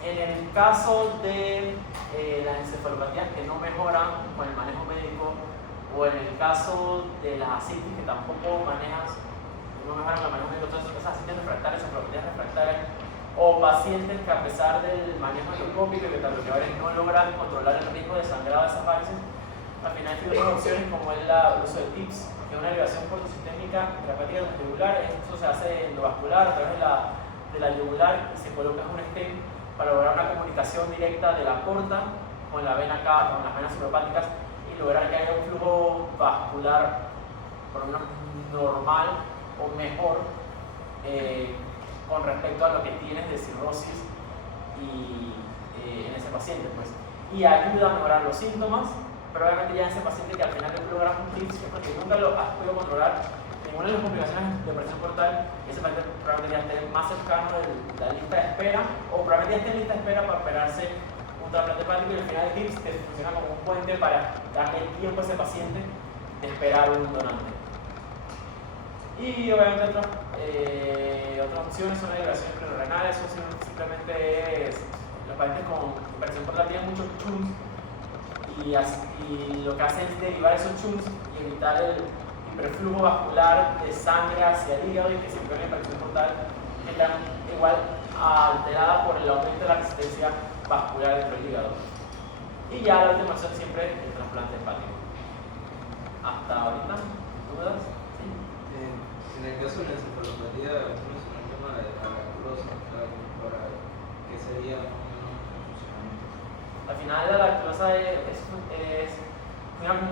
En el caso de las encefalopatías que no mejoran con el manejo médico, o en el caso de las asitis que tampoco no mejoran con el manejo médico, entonces esas asitis refractarias, encefalopatías refractarias, o pacientes que a pesar del manejo endoscópico y beta-bloqueadores no logran controlar el riesgo de sangrado de esas varices, al final hay otras opciones como es el uso de TIPS, que es una elevación portosistémica intrahepática yugular. Esto se hace endovascular a través de la yugular y se coloca un stent para lograr una comunicación directa de la porta con la vena cava, con las venas suprahepáticas, y lograr que haya un flujo vascular por lo menos normal o mejor con respecto a lo que tienes de cirrosis en ese paciente, pues. Y ayuda a mejorar los síntomas, pero obviamente ya ese paciente que al final le logras un TIPS es porque nunca lo has podido controlar ninguna de las complicaciones de presión portal, ese paciente probablemente ya esté más cercano de la lista de espera, o probablemente ya esté en lista de espera para operarse un trasplante hepático, y al final el TIPS te funciona como un puente para darle el tiempo a ese paciente de esperar un donante. Y obviamente otras opciones son las liberaciones clorrenales, eso simplemente es, los pacientes con presión portal tienen muchos chunks, y lo que hace es derivar esos chunks y evitar el hiperflujo vascular de sangre hacia el hígado, y que se encuentra en presión portal que está igual alterada por el aumento de la resistencia vascular dentro del hígado. Y ya la última opción siempre el trasplante hepático. Hasta ahorita, ¿dudas? Sí. En el caso de la encefalopatía, uno es un tema de la lactulosa, para que sería un funcionamiento. Al final la lactulosa es un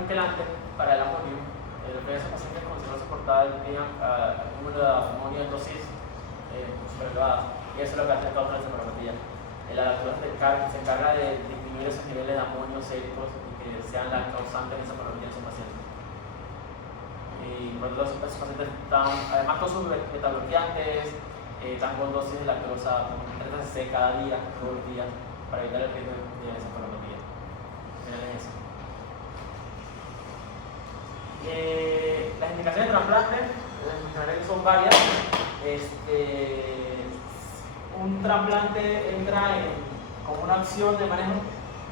quelante para el amonio. Lo que esos pacientes con cirrosis portal tienen acúmulo de amonio en dosis super elevadas, y eso es lo que hace causa la encefalopatía. La lactulosa se encarga de disminuir esos niveles de amonio séricos y que sean la causante de encefalopatía en esos pacientes. Y por lo tanto, esos pacientes están, además con sus beta-bloqueantes, están con dosis de lactosa 30 cc cada día, todos los días, para evitar el riesgo de encefalopatía. Eso. Las indicaciones de trasplante son varias. Un trasplante entra como una opción de manejo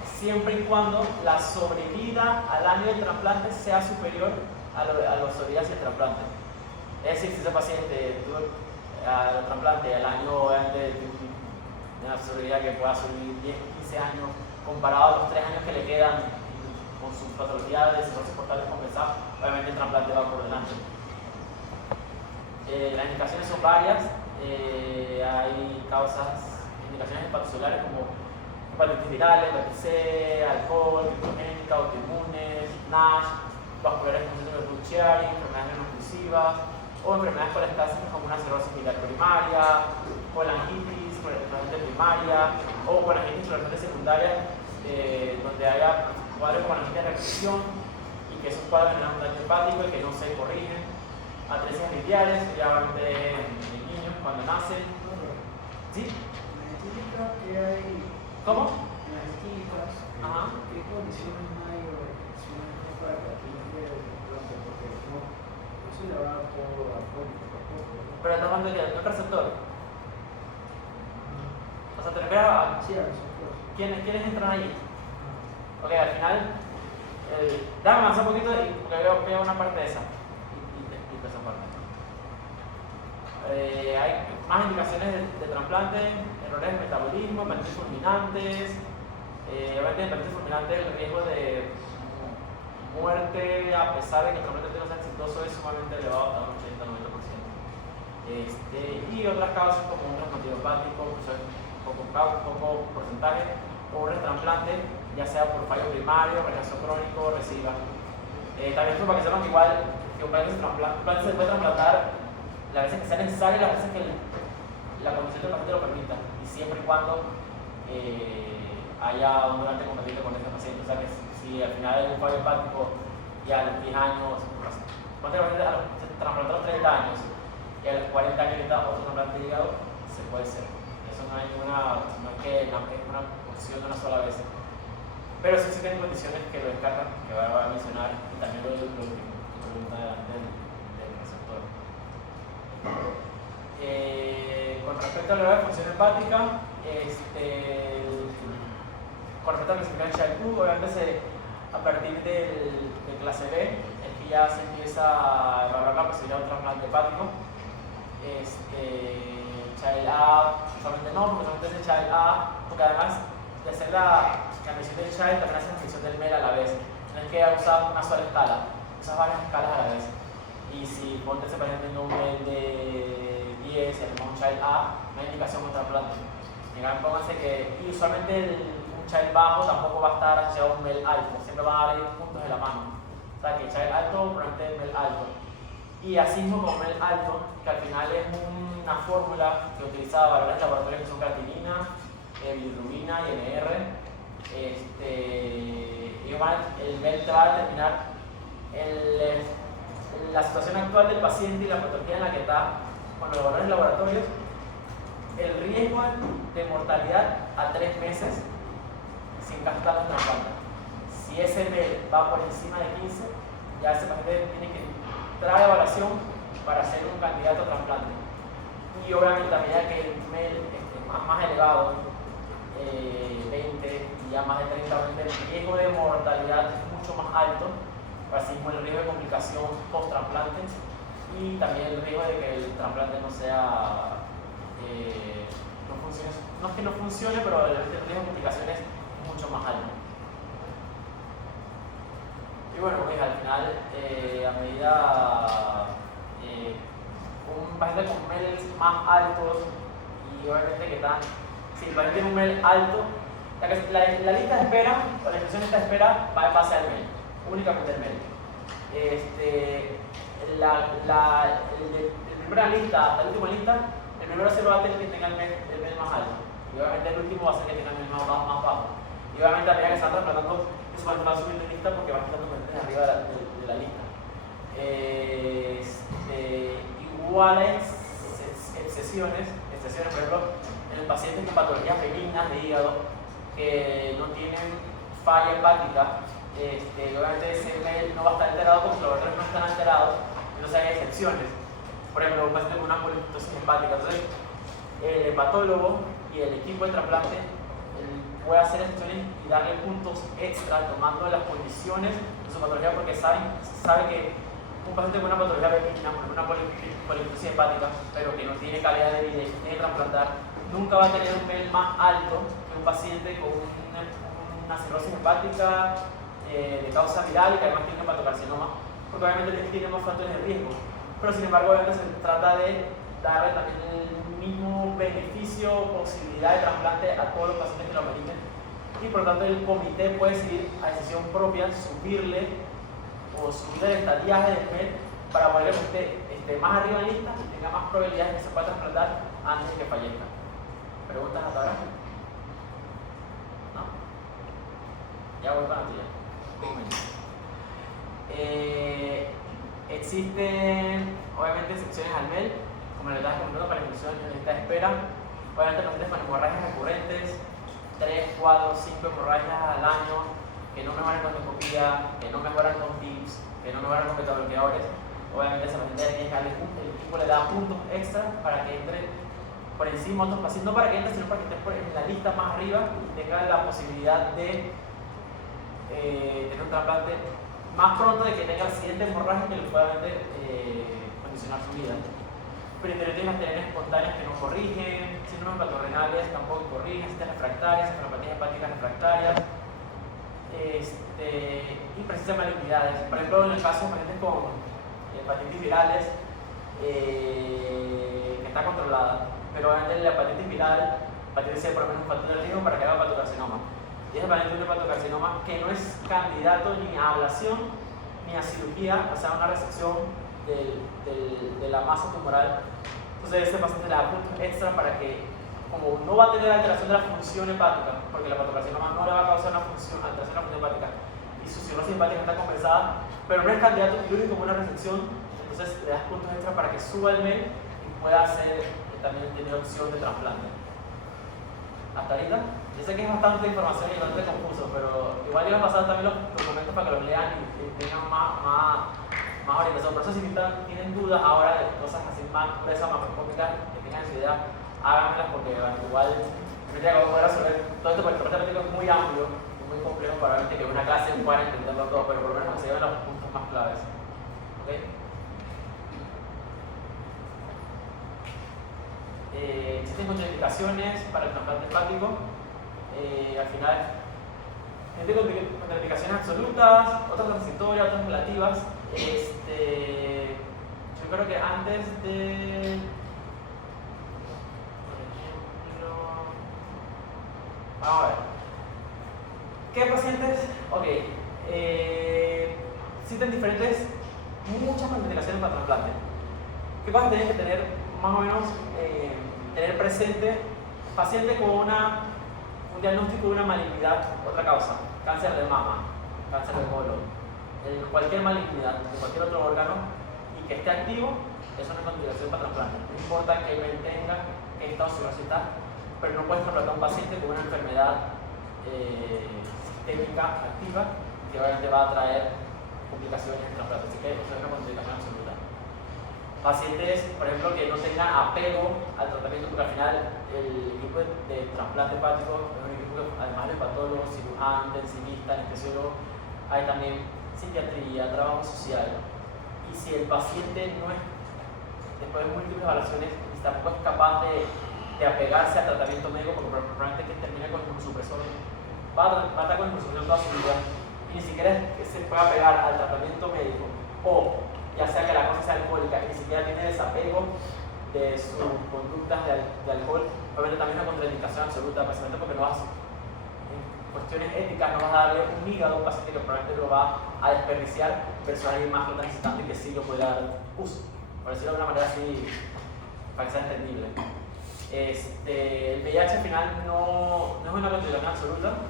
siempre y cuando la sobrevida al año del trasplante sea superior a la sobrevida hacia el trasplante. Es decir, si ese paciente tuvo el trasplante al año antes de una sobrevida que pueda sobrevivir 10 o 15 años comparado a los 3 años que le quedan con sus patologías de cirrosis portal descompensada, obviamente el trasplante va por delante. Las indicaciones son varias. Hay indicaciones hepatosolares como hepatitis virales, hepatitis C, alcohol, criptogénica, autoinmunes, NASH, vasculares con síndrome de Buchiari, enfermedades renal-oclusivas, o enfermedades colestásicas como una cirrosis biliar primaria, colangitis fluorescente primaria, o colangitis fluorescente secundaria, donde haya cuadros de colangitis de reacción y que esos cuadros generan un daño hepático y que no se corrigen. Atresias lidiales, obviamente en niños cuando nacen. ¿Sí? ¿Qué hay? ¿Cómo? En las clínicas, Ajá. ¿qué condiciones hay o restricciones para que aquí no quede trasplante? Porque no se le va a todo alcohólico tampoco. Pero estás hablando de un receptor. O sea, te refieres a Sí, a nosotros. quiénes entran ahí. Ok, al final, déjame avanzar un poquito porque veo una parte de esa. Y te explico esa parte. Hay más indicaciones de trasplante, errores de metabolismo, hepatitis fulminantes. Obviamente, hepatitis fulminante, el riesgo de muerte, a pesar de que el trasplante no sea exitoso, es sumamente elevado, hasta un 80-90%. Y otras causas como un trasplante hepático, que son poco porcentaje, o un trasplante, ya sea por fallo primario, rechazo crónico, reciba. También esto para que sepan que igual que un paciente se puede trasplantar las veces que sea necesario y las veces que la condición del paciente lo permita, y siempre y cuando haya un donante compatible con este paciente. O sea que si al final hay un fallo hepático y a los 10 años, se trasplantó a los 30 años y a los 40 años está otro trasplante de hígado, se puede hacer. Eso no es una opción de una sola vez. Pero sí existen condiciones que lo descartan, que ahora voy a mencionar, y también lo pregunta delante del receptor. Con respecto a la de función hepática, con respecto a la clasificación Child-Pugh, obviamente a partir del clase B es que ya se empieza a evaluar la posibilidad de un trasplante hepático. Child A, solamente no, porque solamente es el Child A, porque además de hacer la admisión del Child también hace la admisión del MEL a la vez. No es que usar una sola escala, usas varias escalas a la vez. Y si ponte ese paciente en un MEL de 10 y además un Child A, no hay indicación contra trasplante. Pónganse que, y usualmente un Child bajo tampoco va a estar asociado a un MEL alto, siempre van a haber puntos de la mano. O sea que Child alto, probablemente MEL alto. Y así mismo con MEL alto, que al final es una fórmula que utiliza valores laboratorios que son creatinina, bilirrubina y NR. Y el MEL te va a determinar la situación actual del paciente y la patología en la que está con los valores laboratorios, el riesgo de mortalidad a 3 meses sin gastar los trasplantes. Si ese MEL va por encima de 15, ya ese paciente tiene que entrar a evaluación para ser un candidato a trasplante. Y obviamente a medida que el MEL esté más elevado, 20 y ya más de 30, el riesgo de mortalidad es mucho más alto, así como el riesgo de complicación post-trasplante y también el riesgo de que el trasplante no sea no funcione. No es que no funcione, pero el riesgo de complicaciones es mucho más alto. Y bueno, pues al final, a medida un paciente con MELs más altos y obviamente que están, si el paciente tiene un MEL alto, la lista de espera o la instrucción de lista de espera va en base al MEL, únicamente el MEL. El primera lista hasta la última lista, el primero se va a tener que tenga el MEL más alto y obviamente el último va a ser que tenga el MEL más bajo. Y obviamente a medida que se van trasplantando, eso va subiendo en lista porque va quitando pacientes arriba de la lista. Igual hay excepciones, por ejemplo, en pacientes con patologías benignas de hígado que no tienen falla hepática, obviamente ese MEL no va a estar alterado porque los valores no están alterados, entonces hay excepciones. Por ejemplo, un paciente con una poliposis hepática, entonces el hepatólogo y el equipo de trasplante puede hacer excepciones y darle puntos extra tomando las condiciones de su patología porque sabe que un paciente con una patología benigna, con una poliposis hepática, pero que no tiene calidad de vida y tiene que trasplantar, nunca va a tener un MEL más alto que un paciente con una cirrosis hepática de causa viral y que además tiene hepatocarcinoma, porque obviamente tiene más factores de riesgo. Pero sin embargo, obviamente se trata de darle también el mismo beneficio o posibilidad de trasplante a todos los pacientes que lo ameriten. Y por lo tanto, el comité puede decidir a decisión propia subirle el estadiaje del MEL para poder que esté más arriba en la lista y tenga más probabilidades de que se pueda trasplantar antes de que fallezca. ¿Preguntas hasta ahora? ¿No? Ya voy para la tuya. Existen obviamente excepciones al MEL, como le estaba comentando para la inclusión en lista de espera. Obviamente pacientes con hemorragias recurrentes, 3, 4, 5 hemorragias al año, que no mejoran con endoscopía, que no mejoran con TIPS, que no mejoran con beta-bloqueadores. Obviamente esa paciente tiene que darle puntos, el equipo le da puntos extra para que entre por encima de otros pacientes, no para que entre, sino para que esté en la lista más arriba y tenga la posibilidad de tener un trasplante más pronto de que tenga el siguiente hemorragia que le pueda condicionar su vida. Periodontitis bacterianas espontáneas que no corrigen, síndromes hepatorenales tampoco corrigen, citas refractarias, enfermedades hepáticas refractarias, y presencia de malignidades. Por ejemplo, en el caso de pacientes con hepatitis virales, que está controlada, pero obviamente la hepatitis viral tiene que ser por lo menos un factor de riesgo para que haga hepatocarcinoma. Y es el paciente de un hepatocarcinoma que no es candidato ni a ablación ni a cirugía, o sea, una resección de la masa tumoral. Entonces, este paciente le da puntos extra para que, como no va a tener alteración de la función hepática, porque la hepatocarcinoma no le va a causar una alteración de la función hepática, y su cirrosis hepática está compensada, pero no es candidato quirúrgico como una resección, entonces le das puntos extra para que suba el MEL y pueda hacer, también tener opción de trasplante. Hasta ahorita, yo sé que es bastante información y bastante confuso, pero igual yo les voy a pasar también los documentos para que los lean y tengan más orientación. Por eso, si tienen dudas ahora de cosas así más presas, más macroscópicas, que tengan su idea, háganmelas, porque igual no tengo que poder resolver todo esto, porque el problema es muy amplio y muy complejo para que una clase pueda entenderlo todo, pero por lo menos se lleven los puntos más claves. ¿Okay? Existen contraindicaciones para el trasplante hepático. Al final, existen contraindicaciones absolutas, otras transitorias, otras relativas. Yo creo que antes de, por ejemplo, vamos a ver, ¿qué pacientes? Ok, existen muchas contraindicaciones para trasplante. ¿Qué cosas tienen que tener más o menos? Tener presente paciente con un diagnóstico de una malignidad, otra causa, cáncer de mama, cáncer de colon, cualquier malignidad de cualquier otro órgano y que esté activo, es una contraindicación para trasplante. No importa que mantenga esta ociosidad, pero no puedes trasplantar a un paciente con una enfermedad sistémica activa que obviamente va a traer complicaciones en el trasplante. Así que eso es una contraindicación absoluta. Pacientes, por ejemplo, que no tengan apego al tratamiento, porque al final el equipo de trasplante hepático es un equipo que, además de patólogos, cirujano, intensivista, anestesiólogo, hay también psiquiatría, trabajo social. Y si el paciente no es, después de múltiples evaluaciones, tampoco es capaz de apegarse al tratamiento médico, porque probablemente que termine con un supresor, va a estar con inmunosupresión toda su vida, y ni siquiera es que se pueda pegar al tratamiento médico, o ya sea que la cosa sea alcohólica y ni siquiera tiene desapego de sus conductas de alcohol, obviamente también es una contraindicación absoluta, precisamente porque no vas, en cuestiones éticas, no vas a darle un hígado a un paciente que probablemente lo va a desperdiciar versus alguien más que lo está necesitando y que sí lo puede dar uso, por decirlo de una manera así, para que sea entendible. El VIH al final no es una contraindicación absoluta.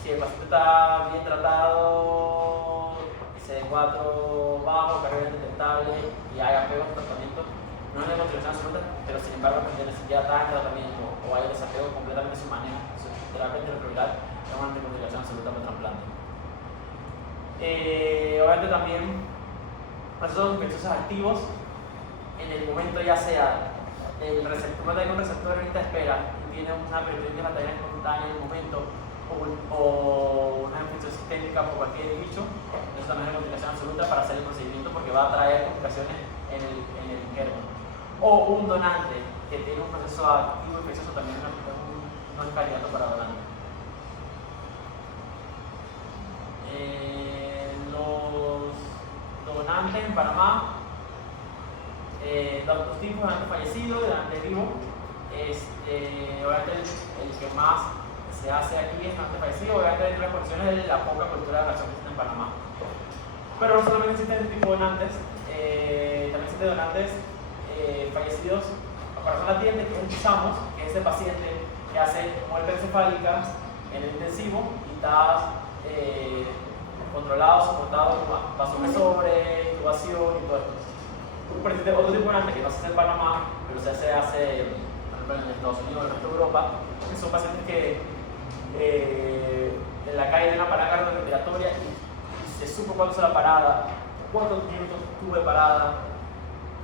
Si el paciente está bien tratado, CD4 bajo, carga detectable y hay apego al tratamiento, no es una contraindicación absoluta, pero sin embargo, si ya está en tratamiento o hay desapego completamente su manejo, su terapia antirretroviral, es una contraindicación absoluta para trasplante. Obviamente también procesos infecciosos activos en el momento, ya sea el receptor, no tiene un receptor en lista de espera y tiene una peritonitis arterial espontánea en el momento, o una infección sistémica por cualquier bicho, eso también es una complicación absoluta para hacer el procedimiento, porque va a traer complicaciones en el injerto. O un donante que tiene un proceso activo infeccioso también no es candidato para donante. Los donantes en Panamá, dos tipos, donante fallecido y donante vivo. Obviamente el que más se hace aquí es donante fallecido, obviamente dentro de las condiciones de la poca cultura de relación que existe en Panamá. Pero no solamente existen este tipo de donantes, también existen donantes fallecidos a corazón latiente, que es el Chamos, que es ese paciente que hace muerte encefálica en el intensivo y está controlado, soportado con vasopresores, intubación y todo esto. Otro tipo de donante que no se hace en Panamá, pero se hace por ejemplo en Estados Unidos o en el resto de Europa, que son pacientes que en la calle de una parada cardiorrespiratoria y se supo cuándo se la parada, cuántos minutos tuve parada,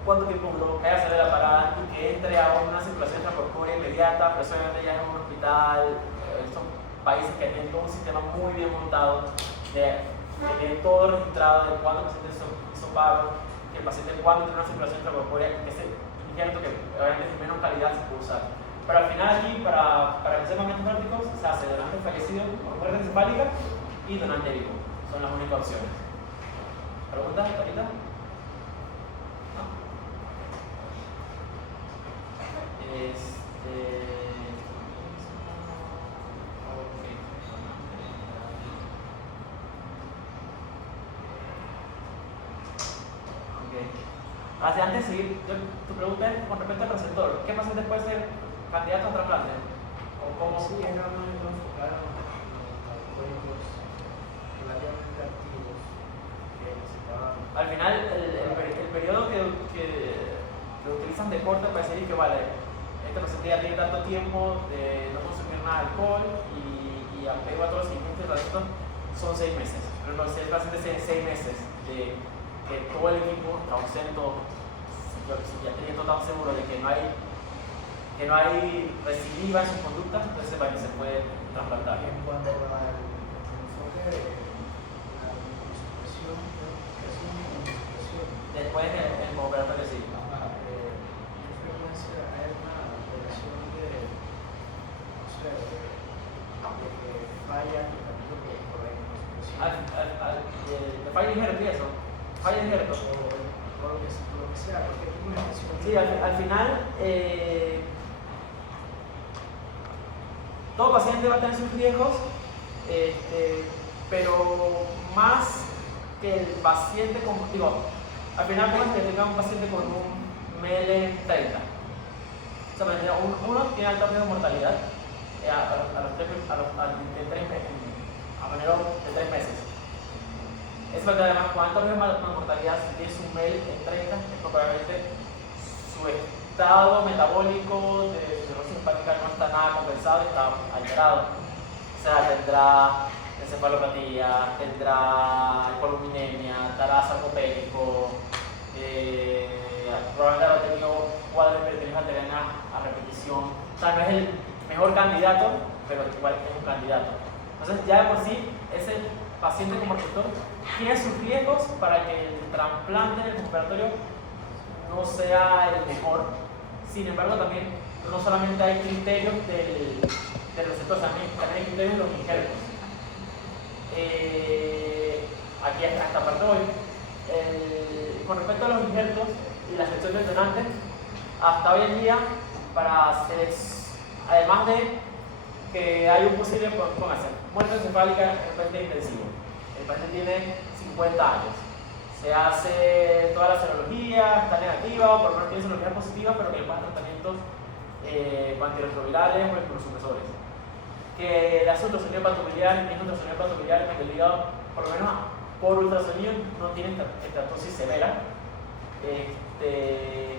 cuánto tiempo duró, que haya salido de la parada y que entre a una circulación intracorpórea inmediata, pero eso obviamente ya es en un hospital. Son países que tienen todo un sistema muy bien montado, que tienen todo registrado de cuándo el paciente hizo paro, que el paciente cuándo tiene una circulación intracorpórea, que ese injerto que obviamente es menos calidad se puede usar. Pero al final aquí, para que sean momentos prácticos, se hace donante fallecido con muerte encefálica y donante vivo. Son las únicas opciones. ¿Preguntas, Carita? ¿No? Antes de seguir, tu pregunta es con respecto al receptor. ¿Qué paciente puede ser candidato a trasplante? ¿O cómo? Sí, era más enfocado en los cuerpos relativamente activos que necesitaban. Al final, el periodo que utilizan de corte para decir que vale, este paciente ya tiene tanto tiempo de no consumir nada de alcohol y apego a todos los siguientes tratamientos son 6 meses. Pero no, si el paciente tiene 6 meses de que todo el equipo está ausente, si ya teniendo tan seguro de que no hay recidiva en sus conductas, entonces se puede trasplantar. En cuanto al enfoque de la inmunosupresión, Después el operatorio sí. ¿qué frecuencia hay una operación de que falla el tratamiento por la inmunosupresión? ¿De falla injerto y eso? Falla injerto. Por lo que sea, cualquier tipo de infección. Sí, al final, todo paciente va a tener sus riesgos, pero más que el paciente al final podemos que tenga un paciente con un ML30. O sea, uno tiene alto riesgo de mortalidad a manera de 3 meses. Es verdad, además, cuánto riesgo de mortalidad si tienes un MEL en 30, es probablemente su estado metabólico de cirrosis hepática no está nada compensado, está alterado. O sea, tendrá encefalopatía, tendrá hipoluminemia, estará sarcopénico, probablemente habrá tenido cuadros de hipertensión arterial a repetición. O sea, no es el mejor candidato, pero igual es un candidato. Entonces, ya de por sí, ese paciente como receptor tiene sus riesgos para que el trasplante del operatorio no sea el mejor. Sin embargo, también no solamente hay criterios del receptor, también hay criterios de los injertos. Aquí hasta parte hoy, con respecto a los injertos y la selección del donante, hasta hoy en día, además de que hay un posible, póngase, muerte encefálica en el paciente intensivo. El paciente tiene 50 años. Se hace toda la serología, está negativa, o por lo menos tiene serología positiva, pero que le pasan tratamientos con antirretrovirales o inmunosupresores. Que le hace ultrasonido hepatobiliar y tiene ultrasonido hepatobiliar en el hígado, por lo menos por ultrasonido, no tiene estatosis severa. Que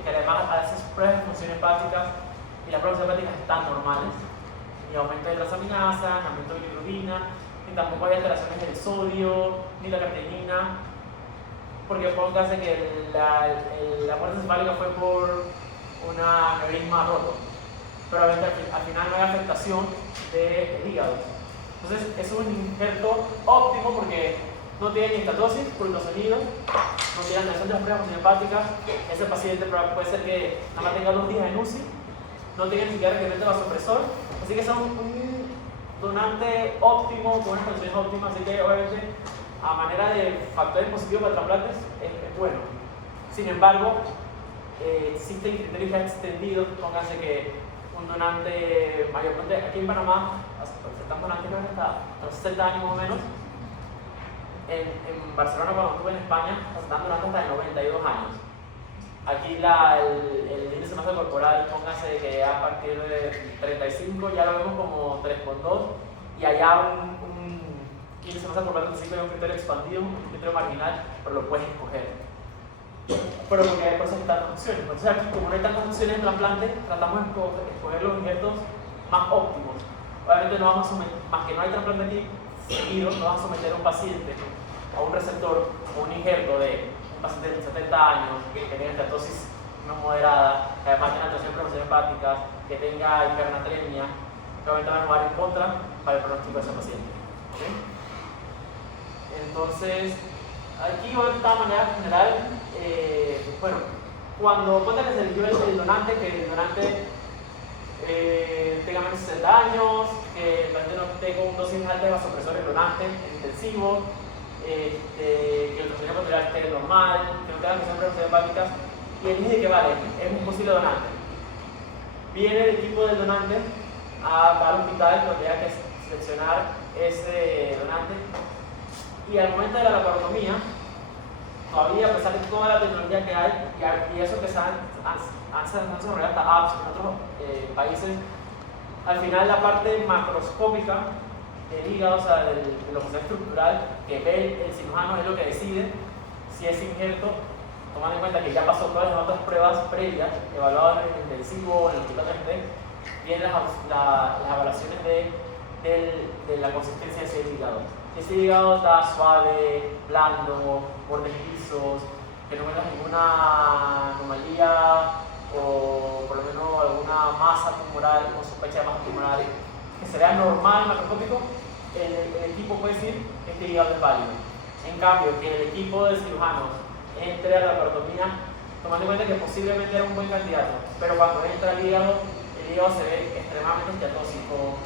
además hace pruebas de función hepática y las pruebas hepáticas están normales. Ni aumento de transaminasa, ni aumento de bilirrubina, ni tampoco hay alteraciones del sodio, ni la creatinina, porque póngase que la muerte encefálica fue por un aneurisma roto, pero al final no hay afectación del hígado. Entonces es un injerto óptimo porque no tiene ni estatosis por ultrasonido, no tiene alteración de las pruebas hepáticas. Ese paciente puede ser que nada más tenga 2 días en UCI, no tiene ni siquiera requerimiento de vasopresor, así que son un donante óptimo, con unas condiciones óptimas, así que obviamente a manera de factores positivos para trasplantes es bueno. Sin embargo, existen criterios ya extendidos, pónganse que un donante mayor, aquí en Panamá aceptamos donantes hasta los 60 años más o menos. En Barcelona, cuando estuve en España, aceptamos donantes hasta de 92 años. Aquí el índice de masa corporal, póngase que a partir de 35 ya lo vemos como 3,2 y allá un índice de masa corporal de 35 es un criterio expandido, un criterio marginal, pero lo puedes escoger. Pero porque hay por eso hay tantas opciones. Entonces aquí, como no hay tantas opciones en trasplante, tratamos de escoger los injertos más óptimos. Obviamente no vamos a someter, más que no hay trasplante aquí seguido, no vamos a someter a un paciente a un receptor o un injerto de un paciente de 70 años que tenga estatosis no moderada, que además tenga alteración de función hepática, que tenga hipernatremia, que obviamente van a jugar en contra para el pronóstico de ese paciente. ¿Okay? Entonces, aquí de esta manera general, bueno, cuando cuenta que se eligió el donante, que el donante tenga menos de 60 años, que el paciente no esté con dosis altas de vasopresores donantes en intensivo, que el trastorno arterial esté normal, que no tenga lesiones hepáticas, y elige que vale, es un posible donante. Viene el equipo del donante va al hospital donde hay que seleccionar ese donante, y al momento de la laparotomía, todavía a pesar de toda la tecnología que hay y eso que se han desarrollado hasta apps en otros países, al final la parte macroscópica del hígado, o sea, de lo que sea estructural, que ve el cirujano, es lo que decide si es injerto, tomando en cuenta que ya pasó todas las otras pruebas previas, evaluadas en el intensivo, en el hospital donde esté, vienen las evaluaciones de la consistencia de ese hígado. Si ese hígado está suave, blando, bordes lisos, que no tenga ninguna anomalía o por lo menos alguna masa tumoral o sospecha de masa tumoral que se vea normal macroscópico, el equipo puede decir que este hígado es válido. En cambio, que el equipo de cirujanos entre a la laparotomía, tomando en cuenta que posiblemente era un buen candidato, pero cuando entra el hígado se ve extremadamente esteatóxico,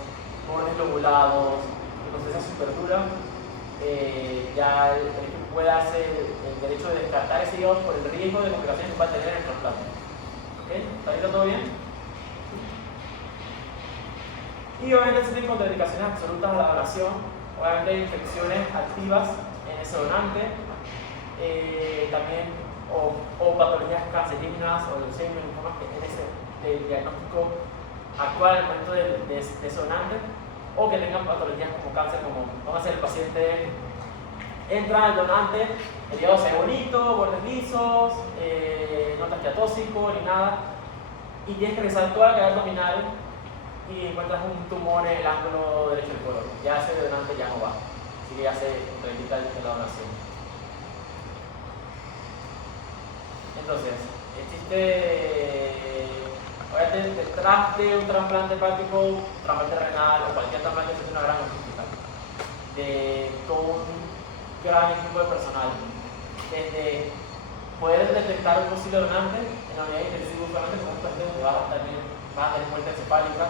bordes lobulados, entonces esa superdura, ya el equipo puede hacer el derecho de descartar ese hígado por el riesgo de complicaciones que pueda tener en el trasplante. ¿Ok? ¿Está bien todo bien? Y obviamente existen contraindicaciones absolutas a la donación. Obviamente hay infecciones activas en ese donante, también o patologías cancerígenas o leucemia, linfomas que en ese diagnóstico actual al momento de ese donante, o que tengan patologías como cáncer, como póngase el paciente entra al donante, el hígado se ve bonito, bordes lisos, no está esteatóxico ni nada, y tienes que revisar toda la cavidad abdominal y encuentras un tumor en el ángulo derecho del colon. Ya ese donante ya no va, así que ya se contraindica la donación. Entonces, obviamente detrás de un trasplante hepático, trasplante renal o cualquier trasplante existe una gran logística de todo un gran equipo de personal, desde poder detectar un posible donante en la unidad intensiva solamente como un paciente donde va a tener muerte encefálica,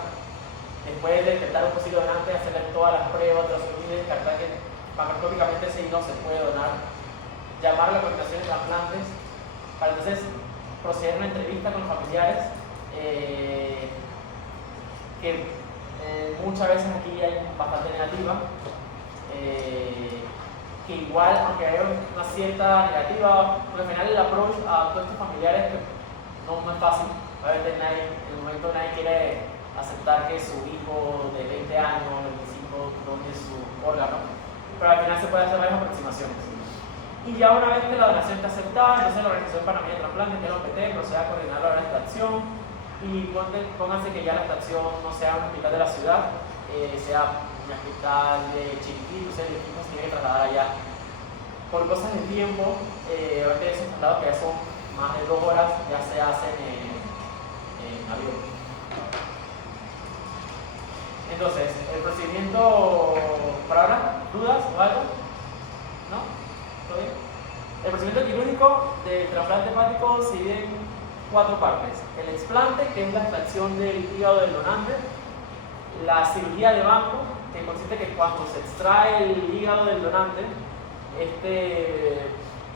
después de detectar un posible donante, hacerle todas las pruebas, ultrasonidos, descartar que macroscópicamente ese no se puede donar, llamar a la coordinación de trasplantes para entonces proceder a una entrevista con los familiares, que muchas veces aquí hay bastante negativa, que igual, aunque haya una cierta negativa, porque al final el approach a todos estos familiares no es fácil. Obviamente en el momento nadie quiere aceptar que su hijo de 20 años, 25, done su órgano, pero al final se puede hacer varias aproximaciones. Y ya una vez que la donación está aceptada, entonces la Organización Panameña de Trasplantes, que es la OPT, procede a coordinar la hora de extracción, y pónganse que ya la extracción no sea un hospital de la ciudad, sea un hospital de Chiquitito, o sea, el equipo se tiene que trasladar allá. Por cosas de tiempo, obviamente esos traslados que ya son más de 2 horas, ya se hacen en avión. Entonces, el procedimiento, ¿por ahora? ¿Dudas o algo? ¿No? ¿Todo bien? El procedimiento quirúrgico del trasplante hepático se divide en 4 partes. El explante, que es la extracción del hígado del donante. La cirugía de banco, que consiste que cuando se extrae el hígado del donante,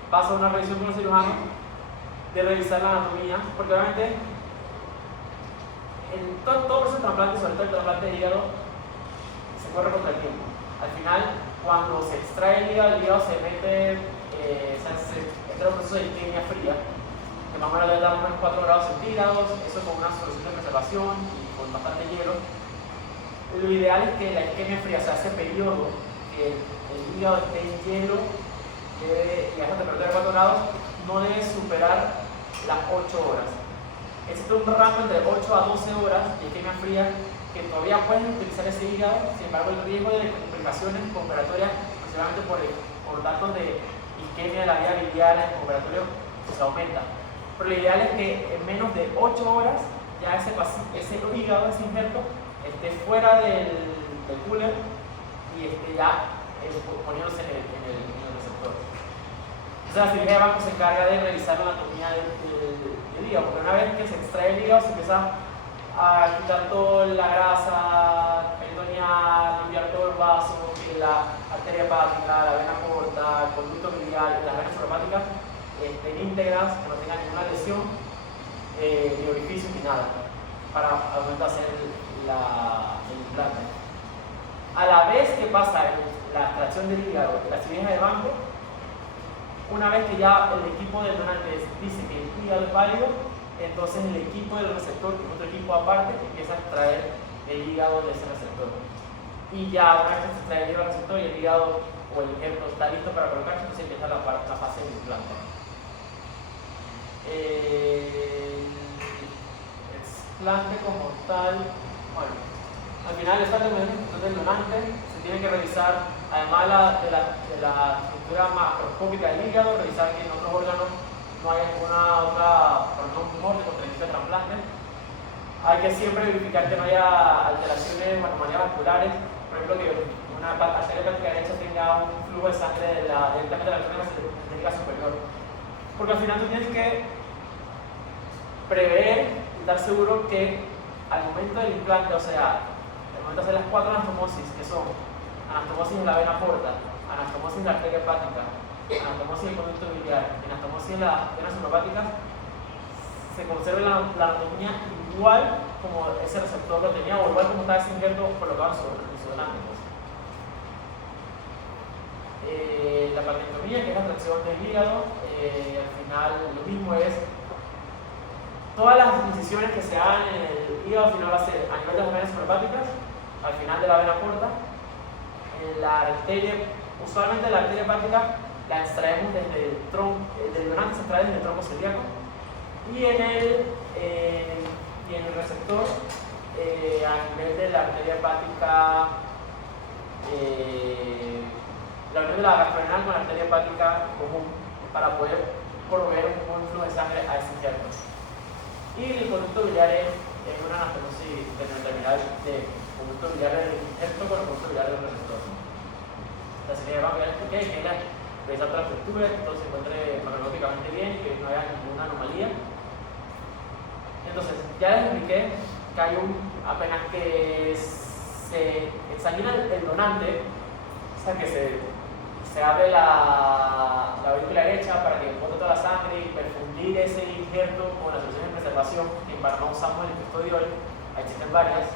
pasa una revisión con el cirujano de revisar la anatomía, porque obviamente en todo proceso de trasplante, sobre todo el trasplante de hígado, se corre contra el tiempo. Al final, cuando se extrae el hígado se mete, se entra en un proceso de isquemia fría, que más o menos le da unos 4 grados centígrados, eso con una solución de preservación y con bastante hielo. Lo ideal es que la isquemia fría, o sea, ese periodo que el hígado esté en hielo y a esa temperatura de 4 grados, no debe superar las 8 horas. Existe un rango entre 8 a 12 horas de isquemia fría que todavía pueden utilizar ese hígado, sin embargo el riesgo de complicaciones operatorias, principalmente por datos de isquemia de la vía biliar en operatorio, se aumenta. Pero lo ideal es que en menos de 8 horas ya ese hígado, ese injerto, esté fuera del cooler y esté ya poniéndose en el receptor. Entonces la cirugía de banco se encarga de revisar la anatomía del hígado, porque una vez que se extrae el hígado se empieza a quitar toda la grasa, peritoneal, limpiar todo el vaso, que la arteria hepática, la vena porta, el conducto biliar y las venas neuropáticas estén íntegras, que no tengan ninguna lesión, ni orificios ni nada, para al momento de hacer el implante. A la vez que pasa la extracción del hígado y la cirugía de banco, una vez que ya el equipo del donante dice que el hígado es válido, entonces el equipo del receptor, que es otro equipo aparte, empieza a extraer el hígado de ese receptor. Y ya una vez que se extrae el hígado del receptor y el hígado o el injerto está listo para colocarse, entonces empieza la fase del implante. El explante como tal, bueno, al final el explante del donante se tiene que revisar, además de la estructura macroscópica del hígado, revisar que en otros órganos no hay ninguna otra, por ejemplo, un tumor de contracción de trasplante. Hay que siempre verificar que no haya alteraciones vasculares, por ejemplo, que una arteria hepática derecha tenga un flujo de sangre directamente de la arteria hepática superior. Porque al final tú tienes que prever y estar seguro que al momento del implante, o sea, al momento de hacer las 4 anastomosis, que son anastomosis de la vena porta, anastomosis de la arteria hepática, anastomosis del conducto biliar y anastomosis de las venas neuropáticas, se conserve la anatomía igual como ese receptor lo tenía o igual como estaba ese injerto colocado en su donante. La patenectomía, que es la extracción del hígado, al final lo mismo es todas las incisiones que se hagan en el hígado, al final va a ser a nivel de las venas neuropáticas, al final de la vena porta, en la arteria, usualmente la arteria hepática la extraemos desde el tronco, del donante se extrae desde el tronco celíaco, y en el receptor, a nivel de la arteria hepática, la unión de la gastrorenal con la arteria hepática común para poder proveer un buen flujo de sangre a ese injerto. Y el conducto biliar es una anastomosis terminal de conducto biliar del injerto con el conducto biliar del receptor. La cirugía de banco ya les expliqué, que es revisar toda la estructura, que todo se encuentre macroscópicamente bien, que no haya ninguna anomalía. Entonces, ya les expliqué que hay apenas que se examina el donante, o sea que se abre la aurícula derecha para que bote toda la sangre y perfundir ese injerto con la solución de preservación, que en Panamá usamos el custodiol, existen varias.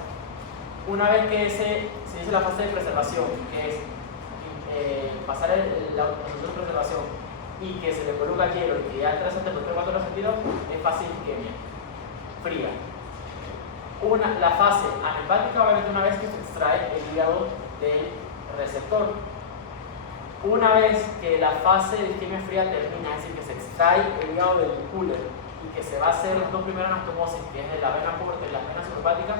Una vez que se dice la fase de preservación, que es pasar la solución de preservación y que se le coloca hielo y que ya 3 centímetros, 4 centímetros, es fase de isquemia fría. La fase anhepática, obviamente, una vez que se extrae el hígado del receptor. Una vez que la fase de isquemia fría termina, es decir, que se extrae el hígado del cooler y que se va a hacer las 2 primeras anastomosis, que es de la vena porta y las venas neuropáticas,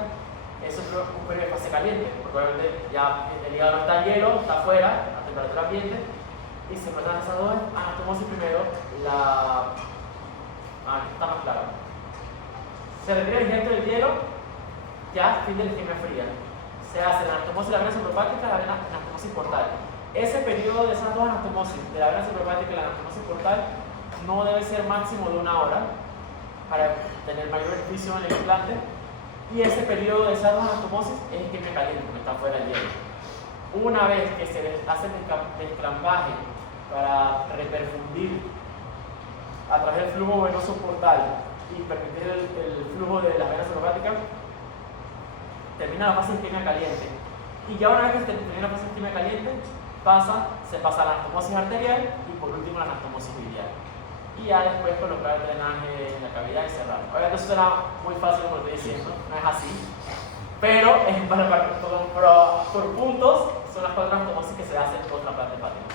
eso es un periodo de fase caliente, porque obviamente ya el hígado no está en hielo, está afuera, a temperatura ambiente, y se pasan esas 2 anastomosis primero, está más claro. Se retira el injerto del hielo, ya fin de la isquemia fría. Se hace la anastomosis de la vena neuropática y la anastomosis portal. Ese periodo de esas 2 anastomosis, de la vena neuropática y la anastomosis portal, no debe ser máximo de 1 hora para tener mayor beneficio en el implante. Y ese periodo de esas 2 anastomosis es isquemia caliente, porque está fuera del hielo. Una vez que se hace el desclampaje para reperfundir a través del flujo venoso portal y permitir el flujo de las venas neuropáticas, termina la fase de isquemia caliente. Y ya una vez que se termina la fase de isquemia caliente, se pasa a la anastomosis arterial y por último la anastomosis biliar. Y ya después colocar el drenaje en la cavidad y cerrar. Obviamente eso suena muy fácil como lo estoy diciendo, no es así. Pero por puntos son las 4 anastomosis que se hacen con trasplante hepático.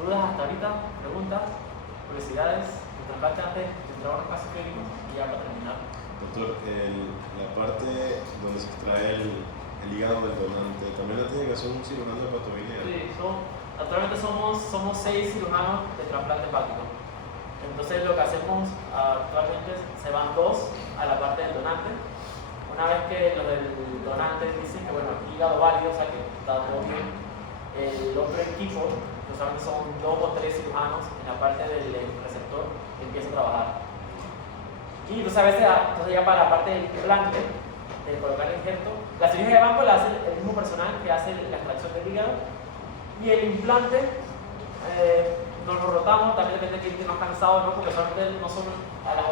¿Dudas hasta ahorita? ¿Preguntas? ¿Curiosidades? ¿El trasplante antes de entrar a los casos clínicos? Y ya para terminar. Doctor, la parte donde se extrae el hígado del donante, ¿también la tiene que hacer un cirujano hepatobiliar? Sí, actualmente somos 6 cirujanos de trasplante hepático. Entonces lo que hacemos actualmente se van 2 a la parte del donante. Una vez que los del donante dicen que bueno, hígado válido, o sea que está todo bien, el otro equipo, que usualmente son 2 o 3 cirujanos en la parte del receptor, empieza a trabajar. Y entonces a veces ya para la parte del implante, de colocar el injerto, la cirugía de banco la hace el mismo personal que hace la extracción del hígado. Y el implante, nos lo rotamos, también depende de quién esté más cansado, ¿no? Porque solamente no son a las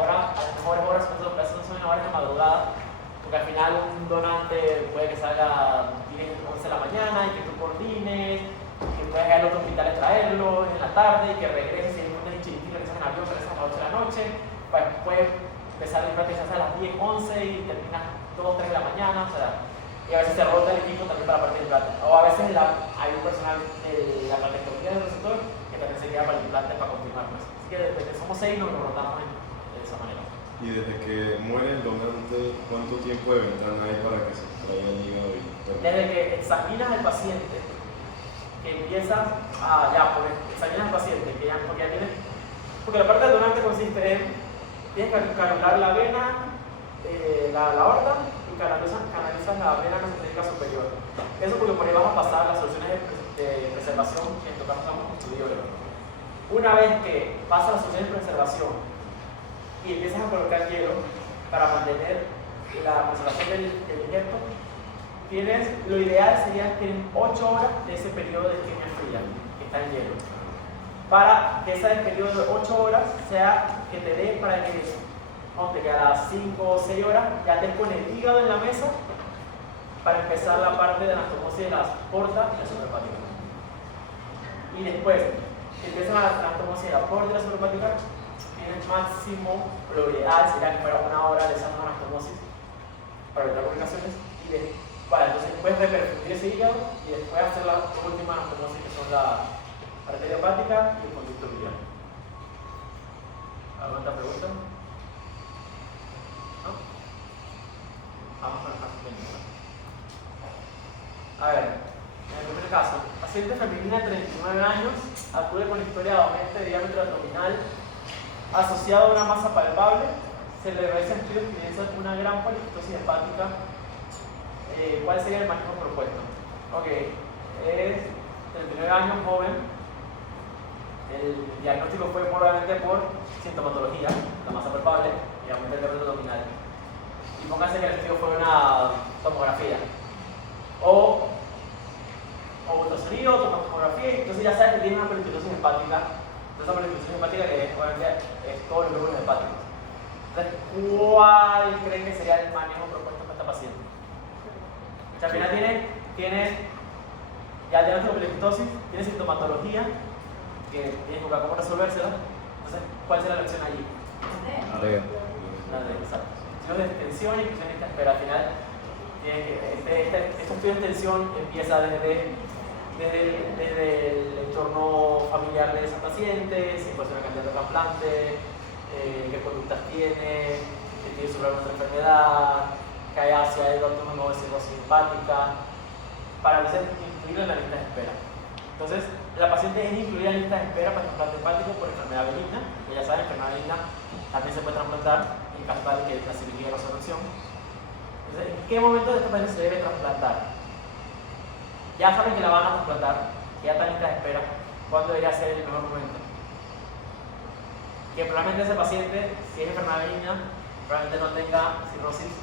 mejores horas, entonces lo que son en horas de madrugada, porque al final un donante puede que salga 10, 11 de la mañana y que tú coordines, que puedes ir al otro hospital a traerlo en la tarde y que regreses y el lunes en Chiriquí regresas en avión, regresas a las 8 de la noche, pues puedes empezar el implante a las 10, 11 y terminas 2, 3 de la mañana, o sea, y a veces se rota el equipo también para la parte del implante. O a veces hay un personal de la plantectomía del receptor que también se queda para el implante para confirmar. Pues. Así que desde que somos 6 nos rotamos de esa manera. Y desde que muere el donante, ¿cuánto tiempo de ventana hay para que se extraiga el hígado? Desde que examinas al paciente, que empiezas a examinas al paciente, que ya, porque ya tienes, porque la parte del donante consiste en, tienes que canular la vena, la aorta, y canalizas la vena mesentérica superior. Eso porque por ahí vas a pasar las soluciones de preservación, que en tu caso usamos estudiólogo. Una vez que pasas las soluciones de preservación y empiezas a colocar hielo para mantener la preservación del injerto, lo ideal sería que en 8 horas de ese periodo de isquemia fría que está en hielo, para que ese periodo de 8 horas sea que te dé para que a las 5 o 6 horas ya estés con el hígado en la mesa para empezar la parte de anastomosis de las portas y la suprahepática. Y después que empiezan la anastomosis de la porta y la suprahepática, tienen máximo probabilidad, sería que fuera 1 hora de esa anastomosis para evitar complicaciones, y entonces puedes repercutir ese hígado y después hacer la última anastomosis que son la arteria hepática y el conducto biliar. ¿Alguna otra pregunta? ¿No? Vamos con el caso clínico. A ver, en el primer caso, paciente femenina de 39 años acude con historia de aumento de diámetro abdominal asociado a una masa palpable. Se le realizan estudios que evidencian una gran poliquitosis hepática. ¿Cuál sería el manejo propuesto? Ok, es 39 años, joven. El diagnóstico fue probablemente por sintomatología, la masa palpable y aumento del diámetro abdominal. Y pónganse que el estudio fue una tomografía o ultrasonido, tomografía, y entonces ya sabes que tiene una poliquitosis hepática. Entonces, esa poliquitosis hepática que obviamente es todos los lóbulos hepáticos. Entonces, ¿cuál creen que sería el manejo propuesto para esta paciente? O sea, al final tiene ya el diagnóstico de poliquitosis, tiene sintomatología, que tiene que buscar cómo resolvérsela. Entonces, ¿cuál será la elección allí? La D, exacto. Estudios de extensión y inclusión de espera. Al final, este estudio de extensión empieza desde el entorno familiar de esa paciente, si puede ser una candidata de trasplante, qué conductas tiene, si tiene sobre alguna otra enfermedad, que haya hacia el autónomo de cirrosis hepática, para incluirla en la lista de espera. Entonces, la paciente es incluida en la lista de espera para trasplante hepático por enfermedad benigna, que ya saben, enfermedad benigna también se puede trasplantar en caso tal de que la cirugía no sea una opción. Entonces, ¿en qué momento de esta paciente se debe trasplantar? Ya saben que la van a trasplantar, que ya está en lista de espera. ¿Cuándo debería ser el mejor momento? Que probablemente ese paciente, si es enfermedad benigna, probablemente no tenga cirrosis.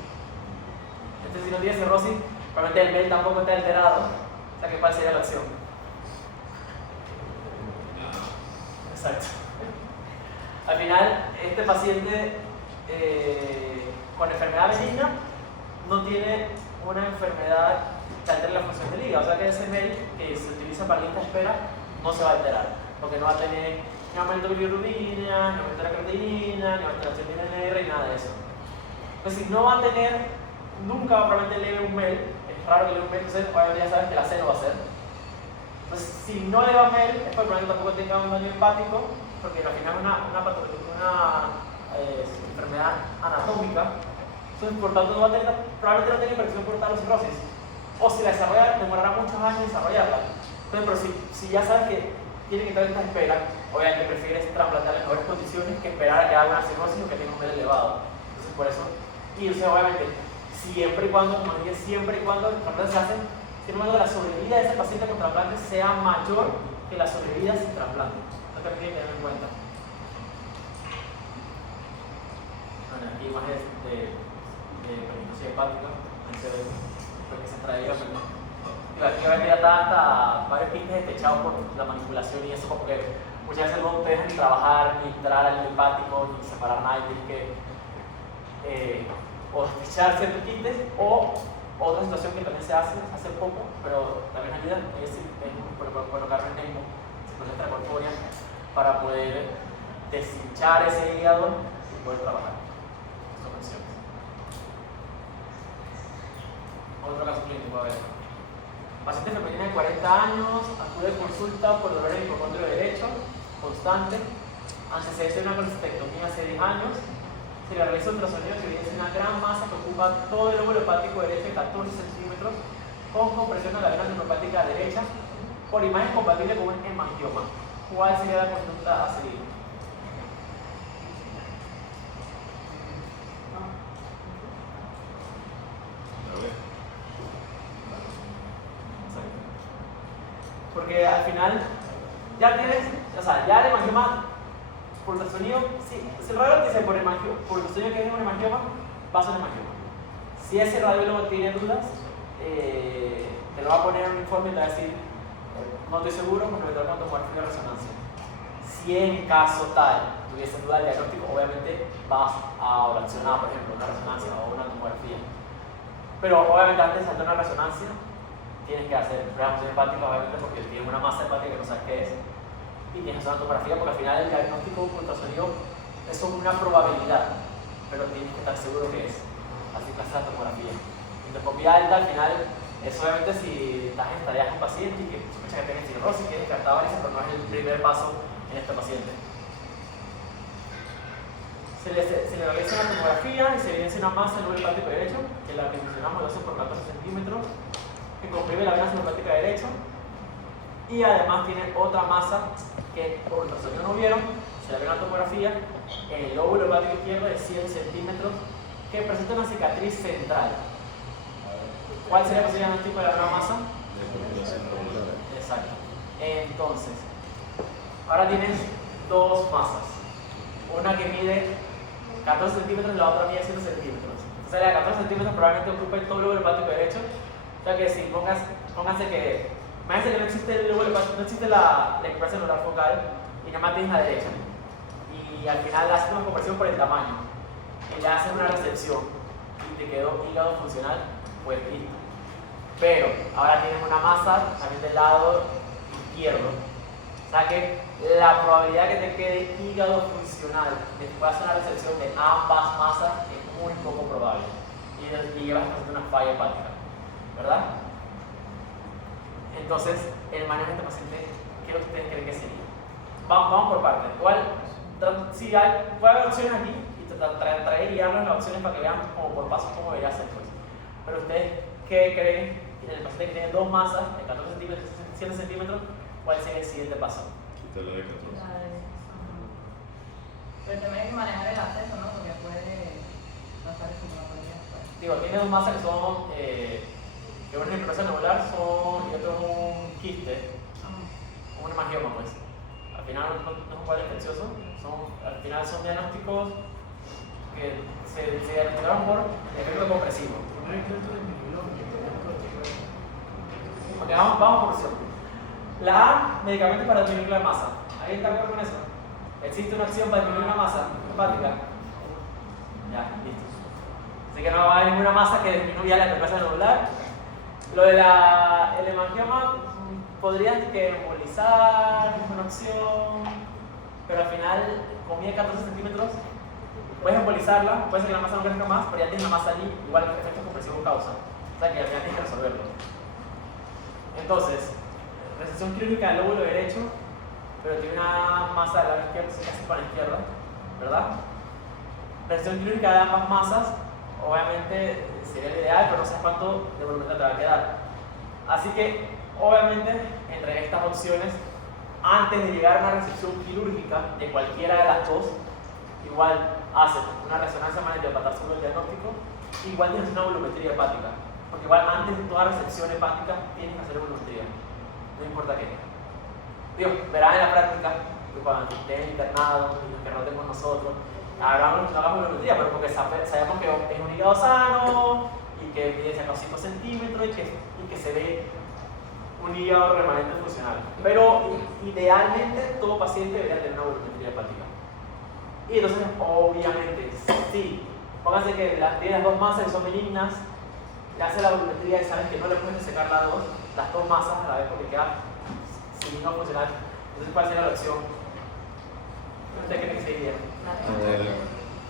Entonces, si no tiene cirrosis, probablemente el MEL tampoco está alterado. O sea, ¿cuál sería la opción? Exacto. Al final, este paciente con enfermedad benigna no tiene una enfermedad que altere la función del hígado, o sea que ese MEL que se utiliza para lista de espera no se va a alterar, porque no va a tener ni aumento de bilirrubina, ni aumento de la creatinina, ni aumento de la acetilcolina y nada de eso. Entonces, si no va a tener, nunca probablemente leve un MEL, es raro que leve un MEL, entonces ya sabes que la C no va a ser. Entonces, si no le va MEL, es porque probablemente tampoco tenga un daño hepático, porque al final es una enfermedad anatómica. Entonces, por tanto, probablemente no tenga infección portal o cirrosis. O si la desarrolla, demorará muchos años en desarrollarla. Entonces, pero si ya sabes que tiene que entrar en esta espera, obviamente prefieres trasplantar en mejores condiciones que esperar a que haga una cirrosis o que tenga un MEL elevado. Entonces, por eso, y o sea, obviamente, siempre y cuando, como dije, siempre y cuando los trasplantes se hacen, siempre y cuando la sobrevida de ese paciente con trasplante sea mayor que la sobrevida sin trasplante. Esto también hay que tener en cuenta. aquí imágenes de peritocito hepática, porque se traía, pero aquí vendría hasta varios quistes desechados por la manipulación y eso, porque muchas veces no te dejan ni trabajar, ni entrar al hepático, ni separar nada, y tienes que o desechar ciertos quistes, o otra situación que también se hace hace poco, pero también ayuda, es colocar en el circulación extracorpórea para poder deshinchar ese hígado y poder trabajar. Son opciones. Otro caso clínico, a ver. Paciente femenina de 40 años, acude a consulta por dolor en el hipocondrio derecho, constante, antecedente de una colestectomía hace 10 años, se le realiza ultrasonido y se evidencia una gran masa que ocupa todo el lóbulo hepático derecho de 14 centímetros, con compresión a la vena neuropática derecha, por imagen compatible con un hemangioma. ¿Cuál sería la conducta a seguir? Porque al final ya tienes, o sea, ya el hemangioma por ultrasonido, sí, si el radiólogo dice por ultrasonido que es un hemangioma, va a ser un hemangioma. Si ese radiólogo tiene dudas, te lo va a poner en un informe y te va a decir, no estoy seguro, porque me toca tomar de resonancia. Si en caso tal tuviese duda del diagnóstico, obviamente vas a oracionar, por ejemplo, una resonancia o una tomografía. Pero obviamente antes de hacer una resonancia, tienes que hacer pruebas hepáticas, obviamente, porque tienes una masa hepática que no sabes qué es, y tienes que hacer una tomografía, porque al final el diagnóstico ultrasonido es una probabilidad, pero tienes que estar seguro que es. Así que haces la tomografía. Endoscopía alta, al final, es obviamente si estás en tareas con paciente y que sospecha que tengas cirrosis, que descartar varices, pero no es el primer paso en este paciente. Se le realiza una tomografía y se evidencia una masa en el lóbulo hepático derecho, que es la que mencionamos, 12 por 14 centímetros, que comprime la vena hepática derecha, y además tiene otra masa que por ultrasonido no vieron, se le ve una tomografía en el lóbulo hepático izquierdo de 100 centímetros, que presenta una cicatriz central. ¿Cuál sería el diagnóstico de la nueva masa? Exacto. Entonces, ahora tienes dos masas, una que mide 14 centímetros y la otra mide 100 centímetros. Entonces la de 14 centímetros probablemente ocupa el todo el lóbulo hepático derecho. O sea que si pónganse que, imagínense que no existe el lóbulo hepático, no existe la equiparación celular focal y nada más tienes la derecha. Y al final le haces una conversión por el tamaño y le haces una resección y te quedó hígado funcional, pues listo. Pero ahora tienes una masa también del lado izquierdo. O sea que la probabilidad que te quede hígado funcional después de hacer una resección de ambas masas es muy poco probable. Y llevas a hacer una falla hepática, ¿verdad? Entonces, el manejo de este paciente, ¿qué es lo que ustedes creen que sería? Vamos por partes. Igual, si puede haber opciones aquí y trataré de guiarlos las opciones para que vean como por pasos cómo debería ser. Pues. Pero ustedes, ¿qué creen? En el paciente que tiene dos masas de 14 centímetros y 7 centímetros, ¿cuál sería el siguiente paso? Quitarle de 14. Pero también hay que manejar el acceso, ¿no? Porque puede pasar eso con la polilla. Digo, tiene dos masas que son, que uno es necrosis nebular y otro es un quiste, un hemangioma, pues. Al final no es un cuadro infeccioso, al final son diagnósticos que se diagnosticaron por efecto compresivo. Ok, vamos por opción. La A, medicamentos para disminuir la masa. ¿Alguien está de acuerdo con eso? ¿Existe una acción para disminuir la masa hepática? Ya, listo. Así que no va a haber ninguna masa que disminuya la frecuencia nodular. Lo de el hemangioma, podrías embolizar, es una opción, pero al final, con mide 14 centímetros, puedes embolizarla, puede ser que la masa no crezca más, pero ya tienes la masa allí, igual el efecto compresivo causa. O sea que al final tienes que resolverlo. Entonces, resección quirúrgica del lóbulo derecho, pero tiene una masa del lado izquierdo, se casi para la izquierda, ¿verdad? Resección quirúrgica de ambas masas, obviamente sería el ideal, pero no sabes cuánto de volumetría te va a quedar. Así que, obviamente, entre estas opciones, antes de llegar a una resección quirúrgica de cualquiera de las dos, igual haces una resonancia magnética para estar seguro del diagnóstico, igual tienes una volumetría hepática. Porque igual antes de toda resección hepática tienes que hacer volumetría, no importa qué. Digo, verás en la práctica que cuando estén internados y los que roten con nosotros, hagamos volumetría, pero porque sabemos que es un hígado sano y que mide cerca de 5 centímetros y que se ve un hígado remanente funcional. Pero idealmente todo paciente debería tener una volumetría hepática. Y entonces, obviamente, sí, pónganse que tienes dos masas que son benignas, le haces la volumetría y sabes que no le puedes secar las dos masas a la vez porque queda sin hígado funcional. Entonces, ¿cuál sería la opción? ¿Usted cree que seguiría?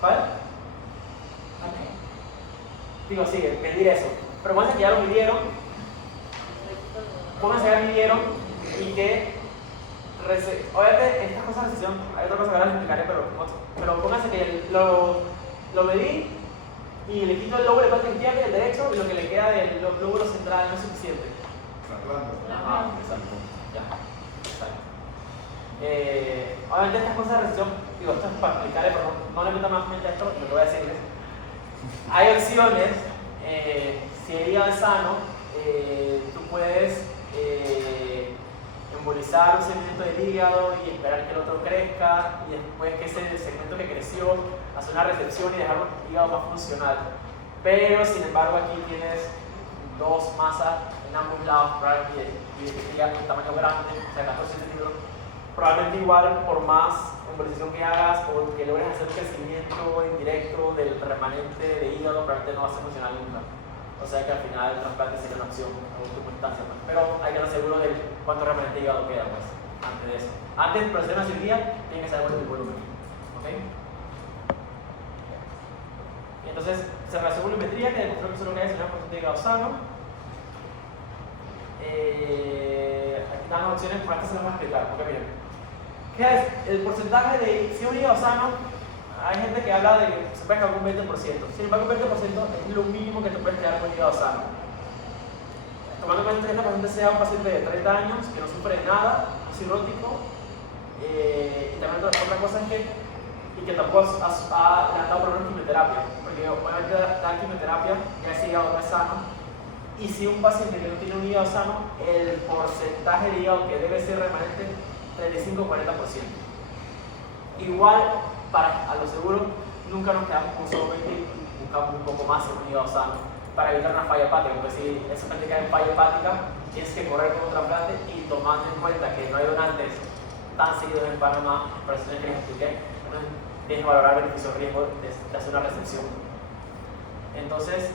¿Cuál? Digo, sí, pedir eso. Pero pónganse que ya lo midieron. Pónganse que ya midieron y que obviamente estas cosas de decisión, hay otra cosa que ahora les explicaré, pero pónganse que lo medí y le quito el lóbulo izquierdo y el derecho y lo que le queda del lóbulo central no es suficiente. Exacto. Ya. Exacto. Obviamente estas cosas de recesión, digo, esto es para explicarles, pero no le meto más mente a esto, lo que voy a decirles. Hay opciones, si el hígado es sano, tú puedes embolizar un segmento del hígado y esperar que el otro crezca y después que ese segmento que creció hacer una recepción y dejar un hígado más funcional. Pero sin embargo aquí tienes dos masas en ambos lados, probablemente y un tamaño grande, o sea 14 centímetros. Probablemente igual por más embolización que hagas o que logres hacer un crecimiento indirecto del remanente de hígado, probablemente no va a ser funcional nunca. O sea que al final el trasplante sería una opción en última instancia. Pues. Pero hay que estar seguro de cuánto remanente de hígado queda pues, antes de eso. Antes de proceder a una cirugía, tienen que saber cuál es el volumen. ¿Okay? Y entonces se realizó volumetría que demostró que solo queda 19% de hígado sano. Aquí están las opciones, por estas se las voy a explicar. Porque miren, ¿qué es el porcentaje de si un hígado sano? Hay gente que habla de que se puede quedar con un 20%. Sin embargo, un 20% es lo mínimo que te puedes quedar con un hígado sano. Tomando en cuenta que este paciente sea un paciente de 30 años, que no sufre de nada, no cirrótico, y también otra cosa es que tampoco le han dado problemas de quimioterapia, porque obviamente la quimioterapia ya ese hígado no es sano, y si un paciente que no tiene un hígado sano, el porcentaje de hígado que debe ser remanente 35-40%. Igual, a lo seguro, nunca nos quedamos con solo 20 y buscamos un poco más en un hígado sano para evitar una falla hepática, porque si esa práctica en falla hepática tienes que correr con un trasplante y tomando en cuenta que no hay donantes tan seguidos en Panamá, por eso que les expliqué, tienes que valorar el beneficio-riesgo de hacer una recepción. Entonces,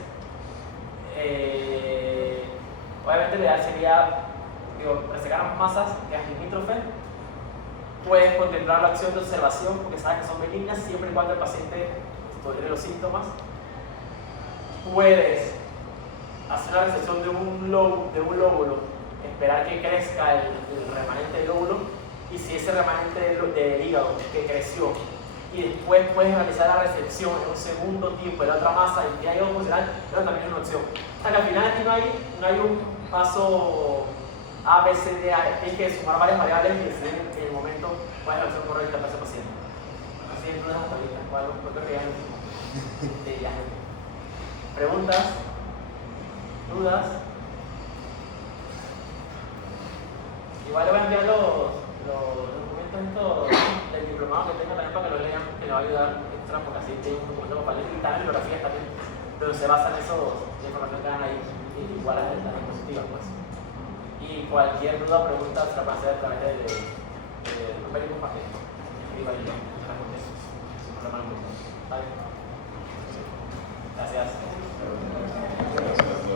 obviamente lo ideal sería resecar las masas que es limítrofe. Puedes contemplar la acción de observación porque sabes que son benignas siempre y cuando el paciente tolere los síntomas. Puedes hacer una recepción de un lóbulo, esperar que crezca el remanente del lóbulo y si ese remanente del hígado que creció y después puedes realizar la recepción en un segundo tiempo de la otra masa y que haya hígado funcional, pero también es una opción. O sea que al final aquí no hay un paso A, B, C, D, A, hay que sumar varias variables y decidir en el momento cuál es la opción correcta para ese paciente. Así es, dudas hasta ahorita, ¿cuál es lo que ya ¿Preguntas? ¿Dudas? Igual le voy a enviar los documentos estos del diplomado que tengo también para que lo lean, que le va a ayudar extra porque así tiene un documento para leer y también bibliografías también, pero se basan en eso, la información que dan ahí, igual a las diapositivas pues. Y cualquier duda o pregunta se la pueden hacer a través del papel y papel. Escriba y yo la contesto sin problema alguno. ¿Vale? Gracias.